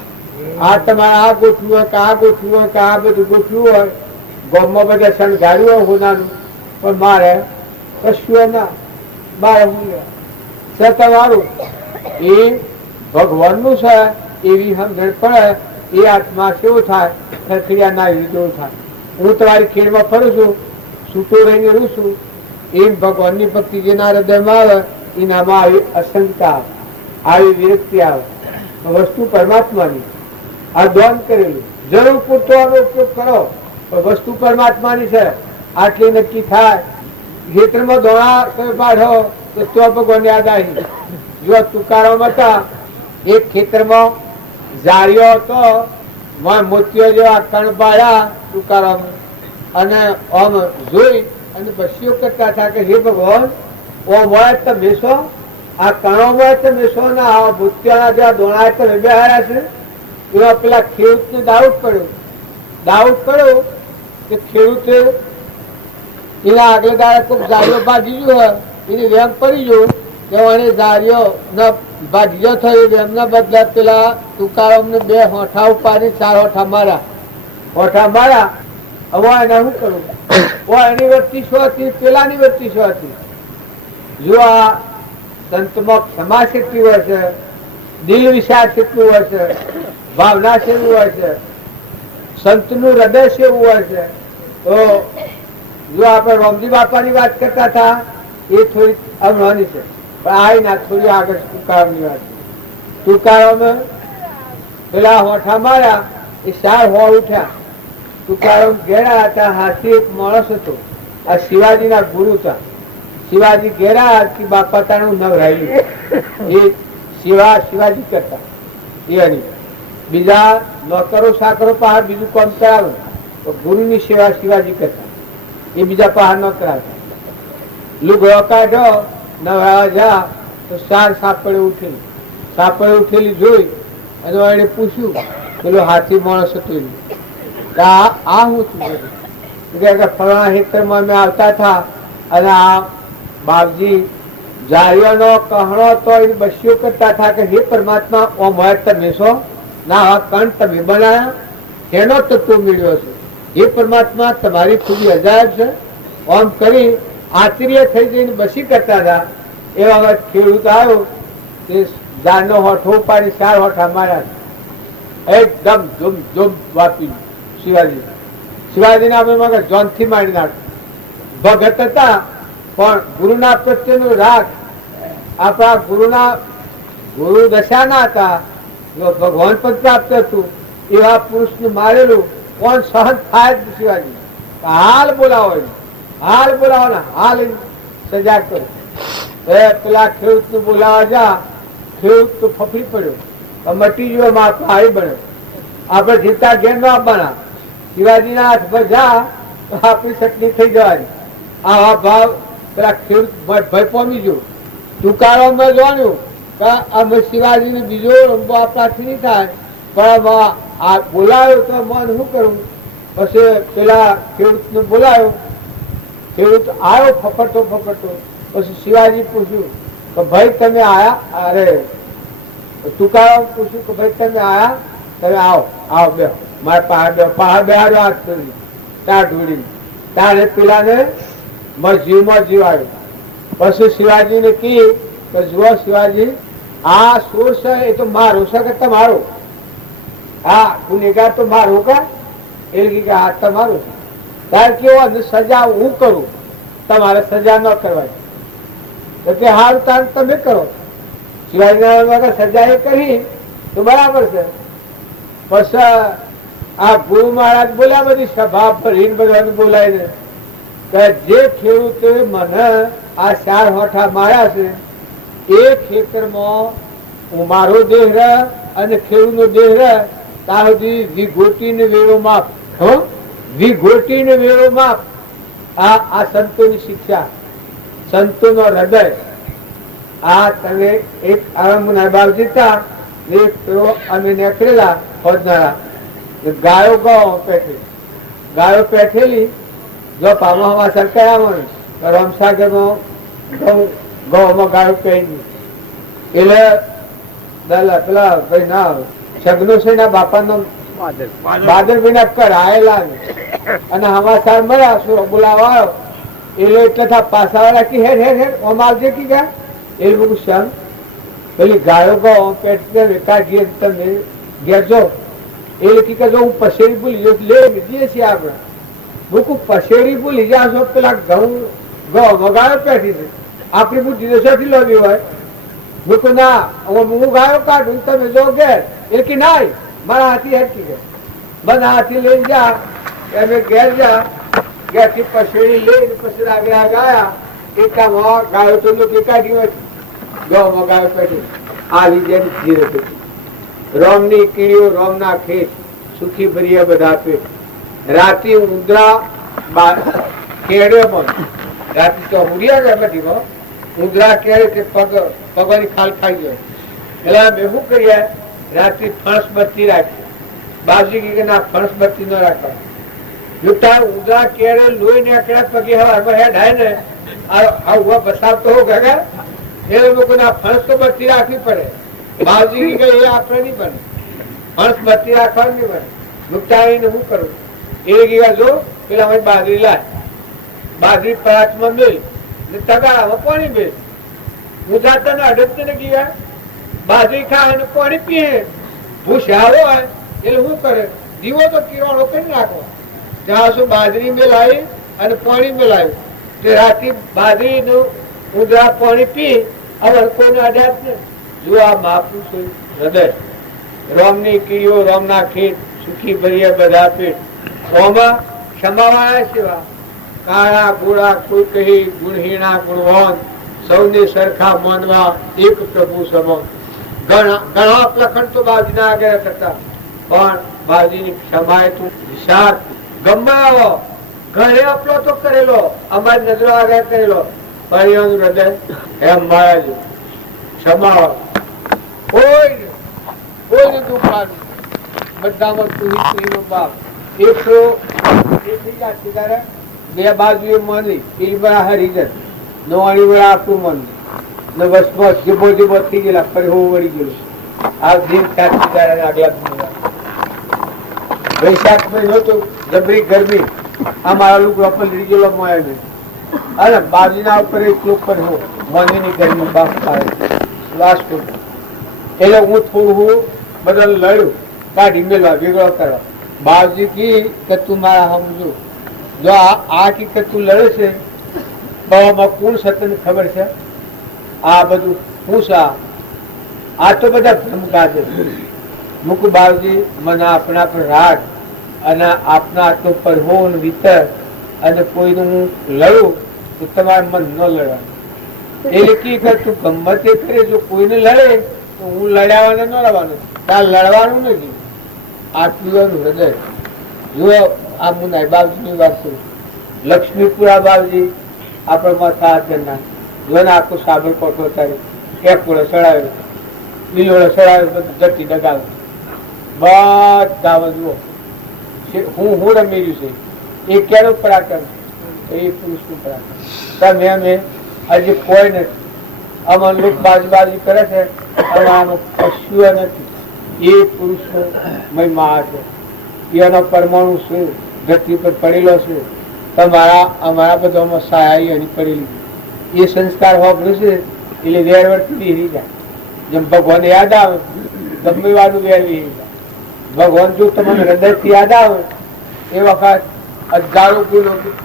આ તમારે આ ગોઠવું હોય કે આ ગોઠવું હોય કે આ બધું ગોઠવું હોય ગામમાં બધા શણગાર્યું હોનાનું, પણ મારે કશું ના, મારે હું છે તમારું એ ભગવાનનું છે એવી સમજણ પડે, એ આત્મા કેવું થાય, પ્રક્રિયા ના જેવું થાય. હું તમારી ખેડમાં ફરું છું, છૂટો રહીને રહું છું, એમ ભગવાનની ભક્તિ જેના હૃદયમાં આવે એનામાં આવી અસંકા આવે, આવી વિરક્તિ આવે. વસ્તુ પરમાત્માની, આ દોન કરેલું જરૂર પૂરતો આનો ઉપયોગ કરો, પણ વસ્તુ પરમાત્માની છે આટલી નક્કી થાય. ખેતરમાં દોણા પાડો તો ત્યાં ભગવાન યાદ આવી. જો તુકારામ હતા, એક ખેતરમાં ઝાડીઓ હતો, મોતીઓ જેવા કણ પાડ્યા તુકારામ, અને આમ જોઈ અને બસીઓ કરતા હતા કે હે ભગવાન, ઓ મળે તમે છો, આ કણો મળે તમે છો ને આ મોતિયાના જેવા દોણા તમે બે હાર્યા છે. એવા પેલા ખેડૂતને દાઉટ પડ્યો કે ખેડૂતે એના આગળ દાડે કોઈ ઝાડીઓ ભાગી ગયો હોય, એની વેમ પડી ગયો કે એને ઝાડીઓ ના ભાગ્યો થયો, વેમના બદલા પેલા તુકારામને 2 હોઠા ઉપાડી 4 હોઠા માર્યા. હવે એને શું કરું? એની વચ્ચે શું હતી, પેલાની વચ્ચે શું હતી? જો આ સંતમાં ક્ષમા કેટલી હોય છે, દિલ વિશાળ કેટલું હોય છે, ભાવના કેવું હોય છે, સંતનું હૃદય કેવું હોય છે. તો જો આપણે રામજી બાપાની વાત કરતા હતા, એ થોડી અમવાની છે, પણ આવી ના થોડી આગળ તુકારામની વાત. તુકારામ પેલા હોઠા માર્યા, એ 4 હોળ ઉઠ્યા. તુકારામ ઘેરા હતા, હાથી એક માણસ હતો, આ શિવાજીના ગુરુ હતા. શિવાજી ઘેરા કે બાપા તાનું નવરાયેલું, એ શિવાજી કરતા એની બીજા નોકરો સાકરો પહાડ બીજું કામ કરાવે, તો ગુરુની સેવા શિવાજી કરતા, એ બીજા પહાડ ન કરાવતા. લુગડો કાઢો નવરાવા જા તો 4 સાપડે ઉઠેલી જોઈ અને એને પૂછ્યું, પેલો હાથી માણસ હતો આ હું છું? ફલાણા હેતરમાં અમે આવતા હતા અને આ બાપજી જાળીઓનો કહણો તો એ બસીઓ કરતા હતા કે હે પરમાત્મા, ઓ મળે તમે છો ના, આ કણ તમે બનાયા, એનો તત્વ મેળ્યો છે. હે પરમાત્મા, તમારી ખૂબી અજાયબ છે. આમ કરી આશ્ચર્ય થઈ જઈને બસી કરતા હતા. એ વખત ખેડૂત આવ્યો, તે ઝાડનો હોઠો ઉપાડી 4 હોઠા માર્યા, એકદમ ધૂમ વાપી. શિવાજીના અમે જોનથી મારી નાખ્યું. ભગત હતા, પણ ગુરુના પ્રત્યેનો રાગ આપણા ગુરુ દશાના હતા, ભગવાન પદ પ્રાપ્ત હતું. એવા પુરુષને મારેલું કોણ સહન થાય જ? શિવાજી હાલ બોલાવો ને હાલ સજા કરો. પેલા ખેડૂત ને બોલાવા જા, ખેડૂત તો ફફડી પડ્યો, મટી ગયો, હારી બન્યો. આપણે જીતા ઘેર ન આપવાના, શિવાજીના હાથ પર જા તો આપણી ચટણી થઈ જવાની. આવા ભાવ પેલા ખેડૂત ભય પામી ગયો. તુકારામમાં જાણ્યું કે અમે શિવાજીને બીજો રંગો આપણાથી નહીં થાય, પણ આ બોલાયો તો મન શું કરું? પછી પેલા ખેડૂતને બોલાયો, ખેડૂત આવ્યો ફફડતો. પછી શિવાજી પૂછ્યું કે ભાઈ તમે આયા? અરે તુકારામ પૂછ્યું કે ભાઈ તમે આયા? તમે આવો બે મારે પહાડ બેહાડો હાથ કરી ત્યાં ઢોળી. ત્યારે પેલાને જીવમાં જીવ આવ્યો. પછી શિવાજીને કહી કે જુઓ શિવાજી, આ સોર છે એ તો મારો છે કે તમારો? હા, ગુનેગાર તો મારો કા? એટલે કે હા તમારું છે. ત્યારે કેવો સજા હું કરું, તમારે સજા ન કરવાની. એટલે હાલ તાર તમે કરો. શિવાજી સજા એ કરી તો બરાબર છે. પછી આ ગુરુ મહારાજ બોલ્યા, બધી સભા ભરીને બધાને બોલાવીને કે જે ખેડૂતે મને આ 4 હોઠા માર્યા છે, એ ખેતરમાં મારો દેહ રહે અને ખેડૂતનો દેહ રહે ત્યાં સુધી વિઘોટીને વેરો માપ. વિઘોટીને વેરો માપ. આ સંતોની શિક્ષા, સંતોનો હૃદય. આ તમે એક આરામના બાવજી હતા, એક અમે નીકળેલા ફોજનારા, ગાયો પેઠેલી જો પામા સરકાર આવવાનું રામસાગરમાં ગૌમાં ગાયો પહેરી. એટલે પેલા ભાઈ ના સગનો છે ના બાપા નો બાદરભાઈ ના કરાયેલા અને સમાચાર મળ્યા સુરો બોલાવા આવ્યો એટલે એટલે પાછા વાળા કી હેર હેર હેર ઓમ આવજે કી ગયા એ લોકો શ્યામ પેલી ગાયો ગો પેટ વેકા ઘેર તમે ઘેર જો એ લખી કે જો હું પસેડી ભૂલી જઈશ લે જઈએ છીએ આપણે હું પસેડી ભૂલી જાશો પેલા ઘઉં વગાડો પેઠી છે આપણી બુદ્ધિ દશાથી લોબી હોય હું ના હું ગાયો કાઢું તમે જો ઘેર એ કે ના મારા હાથી હેઠી ગયા બધા હાથી લઈને જા એમ ઘેર જા ઘેર થી પસેડી લઈને પછી આગળ આવ્યા એકામાં ગાયો તો લોકો કાઢી હોય ઘઉં ગાયો પેઠી આવી જેની ધીરે પેઠી રોમની કીડીઓ રોમના ખેત સુખી ભર્યા બધા પેટ રાતી ઉંદરા કેળે પણ રાતી તો ઉડ્યા ગયા બધી ઉંદરા કેળે કે પગની ખાલ ખાઈ ગયો એટલે અમે શું કરીએ રાત્રિ ફણસ બત્તી રાખી બાજી કે ના ફણસ બત્તી ન રાખવા જો તાર ઉંદરા કેળે લોહી ને આકડા પગે હવે હેડ હાય ને આ બસાવતો હો ગયા એ લોકો ના ફણસ તો બત્તી રાખવી પડે બાજી એ આપણે નહીં બને ફણસ બત્તી રાખવા નહીં બને નુકસાની શું કરું એ ગયા જો પેલા બાજરી લાય બાજરી પરાચમાં મેળ ને તગારામાં પાણી મેળ હું જાતા ને અડકતે ને ગયા બાજરી ખાય અને પાણી પીએ ભૂસ હારો હોય એટલે શું કરે દીવો તો કિરણો કરી નાખો ત્યાં શું બાજરી મેલાવી અને પાણી મેલાવ્યું તે રાતે બાજરી નું ઉંદરા પાણી પી હવે કોઈને અડ્યા જ ને જો આ મહાપુરુષ હૃદય રોમની કીડીઓ રોમના ખેત સુખી ભર્યા બધા પેટ ઓમાં ક્ષમાવાળા સેવા કાળા ગોળા કોઈ કહી ગુણહીણા ગુણવાન સૌને સરખા માનવા એક પ્રભુ સમો ઘણા પ્રખંડ તો બાજીના આગળ કરતા પણ બાજીની ક્ષમાએ તું વિશાળ ગમાવો ઘરે આપલો તો કરેલો અમારી નજરો આગળ કરેલો પરિવાનું હૃદય એમ મારા જેવું ક્ષમાવો કોઈને દુઃખ લાગ્યું બધામાં તું બાપ એકસો બે બાજુ માની પેલી બરા હરિજન નવાણી બરા આપણું મન ને વસમાં જીબો જીબો થઈ ગયેલા ફરી હું વળી ગયેલું આ દિન આગલા વૈશાખ મહિનો તો જબરી ગરમી આ મારા લોકો લડી ગયેલો મળે નહીં અને બાજુના ઉપર એક લોકો પર હું મોનીની ગરમી બાપ થાય શ્વાસ કરું એટલે હું થોડું બધા લડ્યું કાઢી મેળવા વેગળો કરવા બાવજી કી કે તું મારા સમજો જો આ કી કે તું લડે છે તો કોણ સત્યને ખબર છે આ બધું પૂછા આ તો બધા ભ્રમકા છે મુક બાવજી મને આપણા પર રાગ અને આપના આટલો પરહોન વિતર અને કોઈનું હું લડું તો તમારે મન ન લડવાનું એ કી કે તું ગમતે કરે જો કોઈને લડે તો હું લડાવવાને ન લડવાનું ત્યાં લડવાનું નથી આ પીવાનું હૃદય જો આ મુનાઈ બાવજીની વાત કરું લક્ષ્મીપુરા બાવજી આપણે સાતના જોને આખું સાબરકોટ ઉતાર્યું એક વડે સડાવ્યું બીજો વડે સડાવ્યું બધું જતી ડગાવ્યું બધા જુઓ હું રમી રહ્યું છે એ કેનો પરાક્રમ એ પુરુષનું પરાક્રમ તમે અમે હજી કોઈ નથી આમાં લોકો બાજબાજી કરે છે અને આમાં કશું નથી એ પુરુષનો મહિમા છે એનો પરમાણુ શું ધરતી પર પડેલો છે તમારા અમારા બધામાં સહાય એની પડેલી એ સંસ્કાર હોવાનું છે એટલે વેરવર્તી વીરી જાય જેમ ભગવાન યાદ આવે ગમે વાળું વેર વીરી જાય ભગવાન જો તમને હૃદયથી યાદ આવે એ વખત હજારો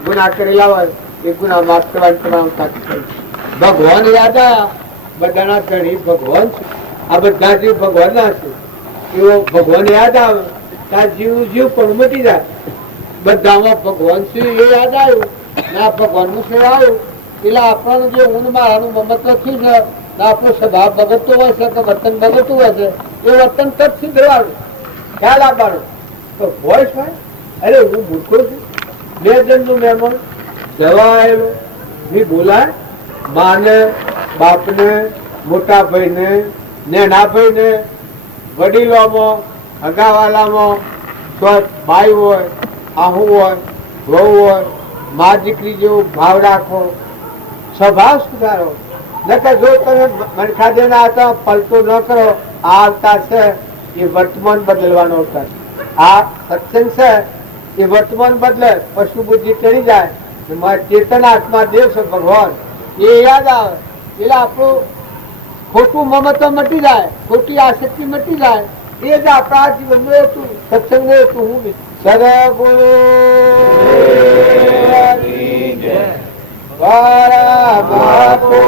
ગુના કરેલા હોય એ ગુના માફ કરવાની તમામ થતી ભગવાન યાદ આવ્યા બધાના ધણી ભગવાન છે આ બધા જીવ ભગવાન ના છે એવો ભગવાન યાદ આવે ત્યાં જીવ પણ મટી જાય બધામાં ભગવાન છે એ યાદ આવ્યું ના ભગવાન નું સેવા આવ્યું એટલે આપણને જે ઊંડ મારાનું મમત્વ થયું છે આપણો સ્વભાવ બગડતો હોય છે કે વર્તન બગડતું હોય છે એ વર્તન તપ સુધરવાનું ખ્યાલ આપવાનો તો વોઇસ હોય અરે હું મૂર્ખો છું બે જણનું મહેમાન જવા આવેલો બી બોલાય માને બાપને મોટા ભાઈને નેના ભાઈને વડીલોમાં હગાવાલામાં ભાઈ હોય આહુ હોય વહુ હોય મા દીકરી જેવું ભાવ રાખો સ્વભાવ સુધારો નકર જો તમે મનખાદે ના હતા પલટો ન કરો આ અવતાર છે એ વર્તમાન બદલવાનો અવતાર આ સત્સંગ છે એ વર્તમાન બદલે પશુ બુદ્ધિ ચડી જાય, મારા ચેતન આત્મા દેવ છે ભગવાન એ યાદ આવે એટલે આપણું ખોટું મમત્વ મટી જાય, ખોટી આસક્તિ મટી જાય. એ જ આપણા જીવનનું હતું, સત્સંગનું હતું. હું સદગુરુ બાપુ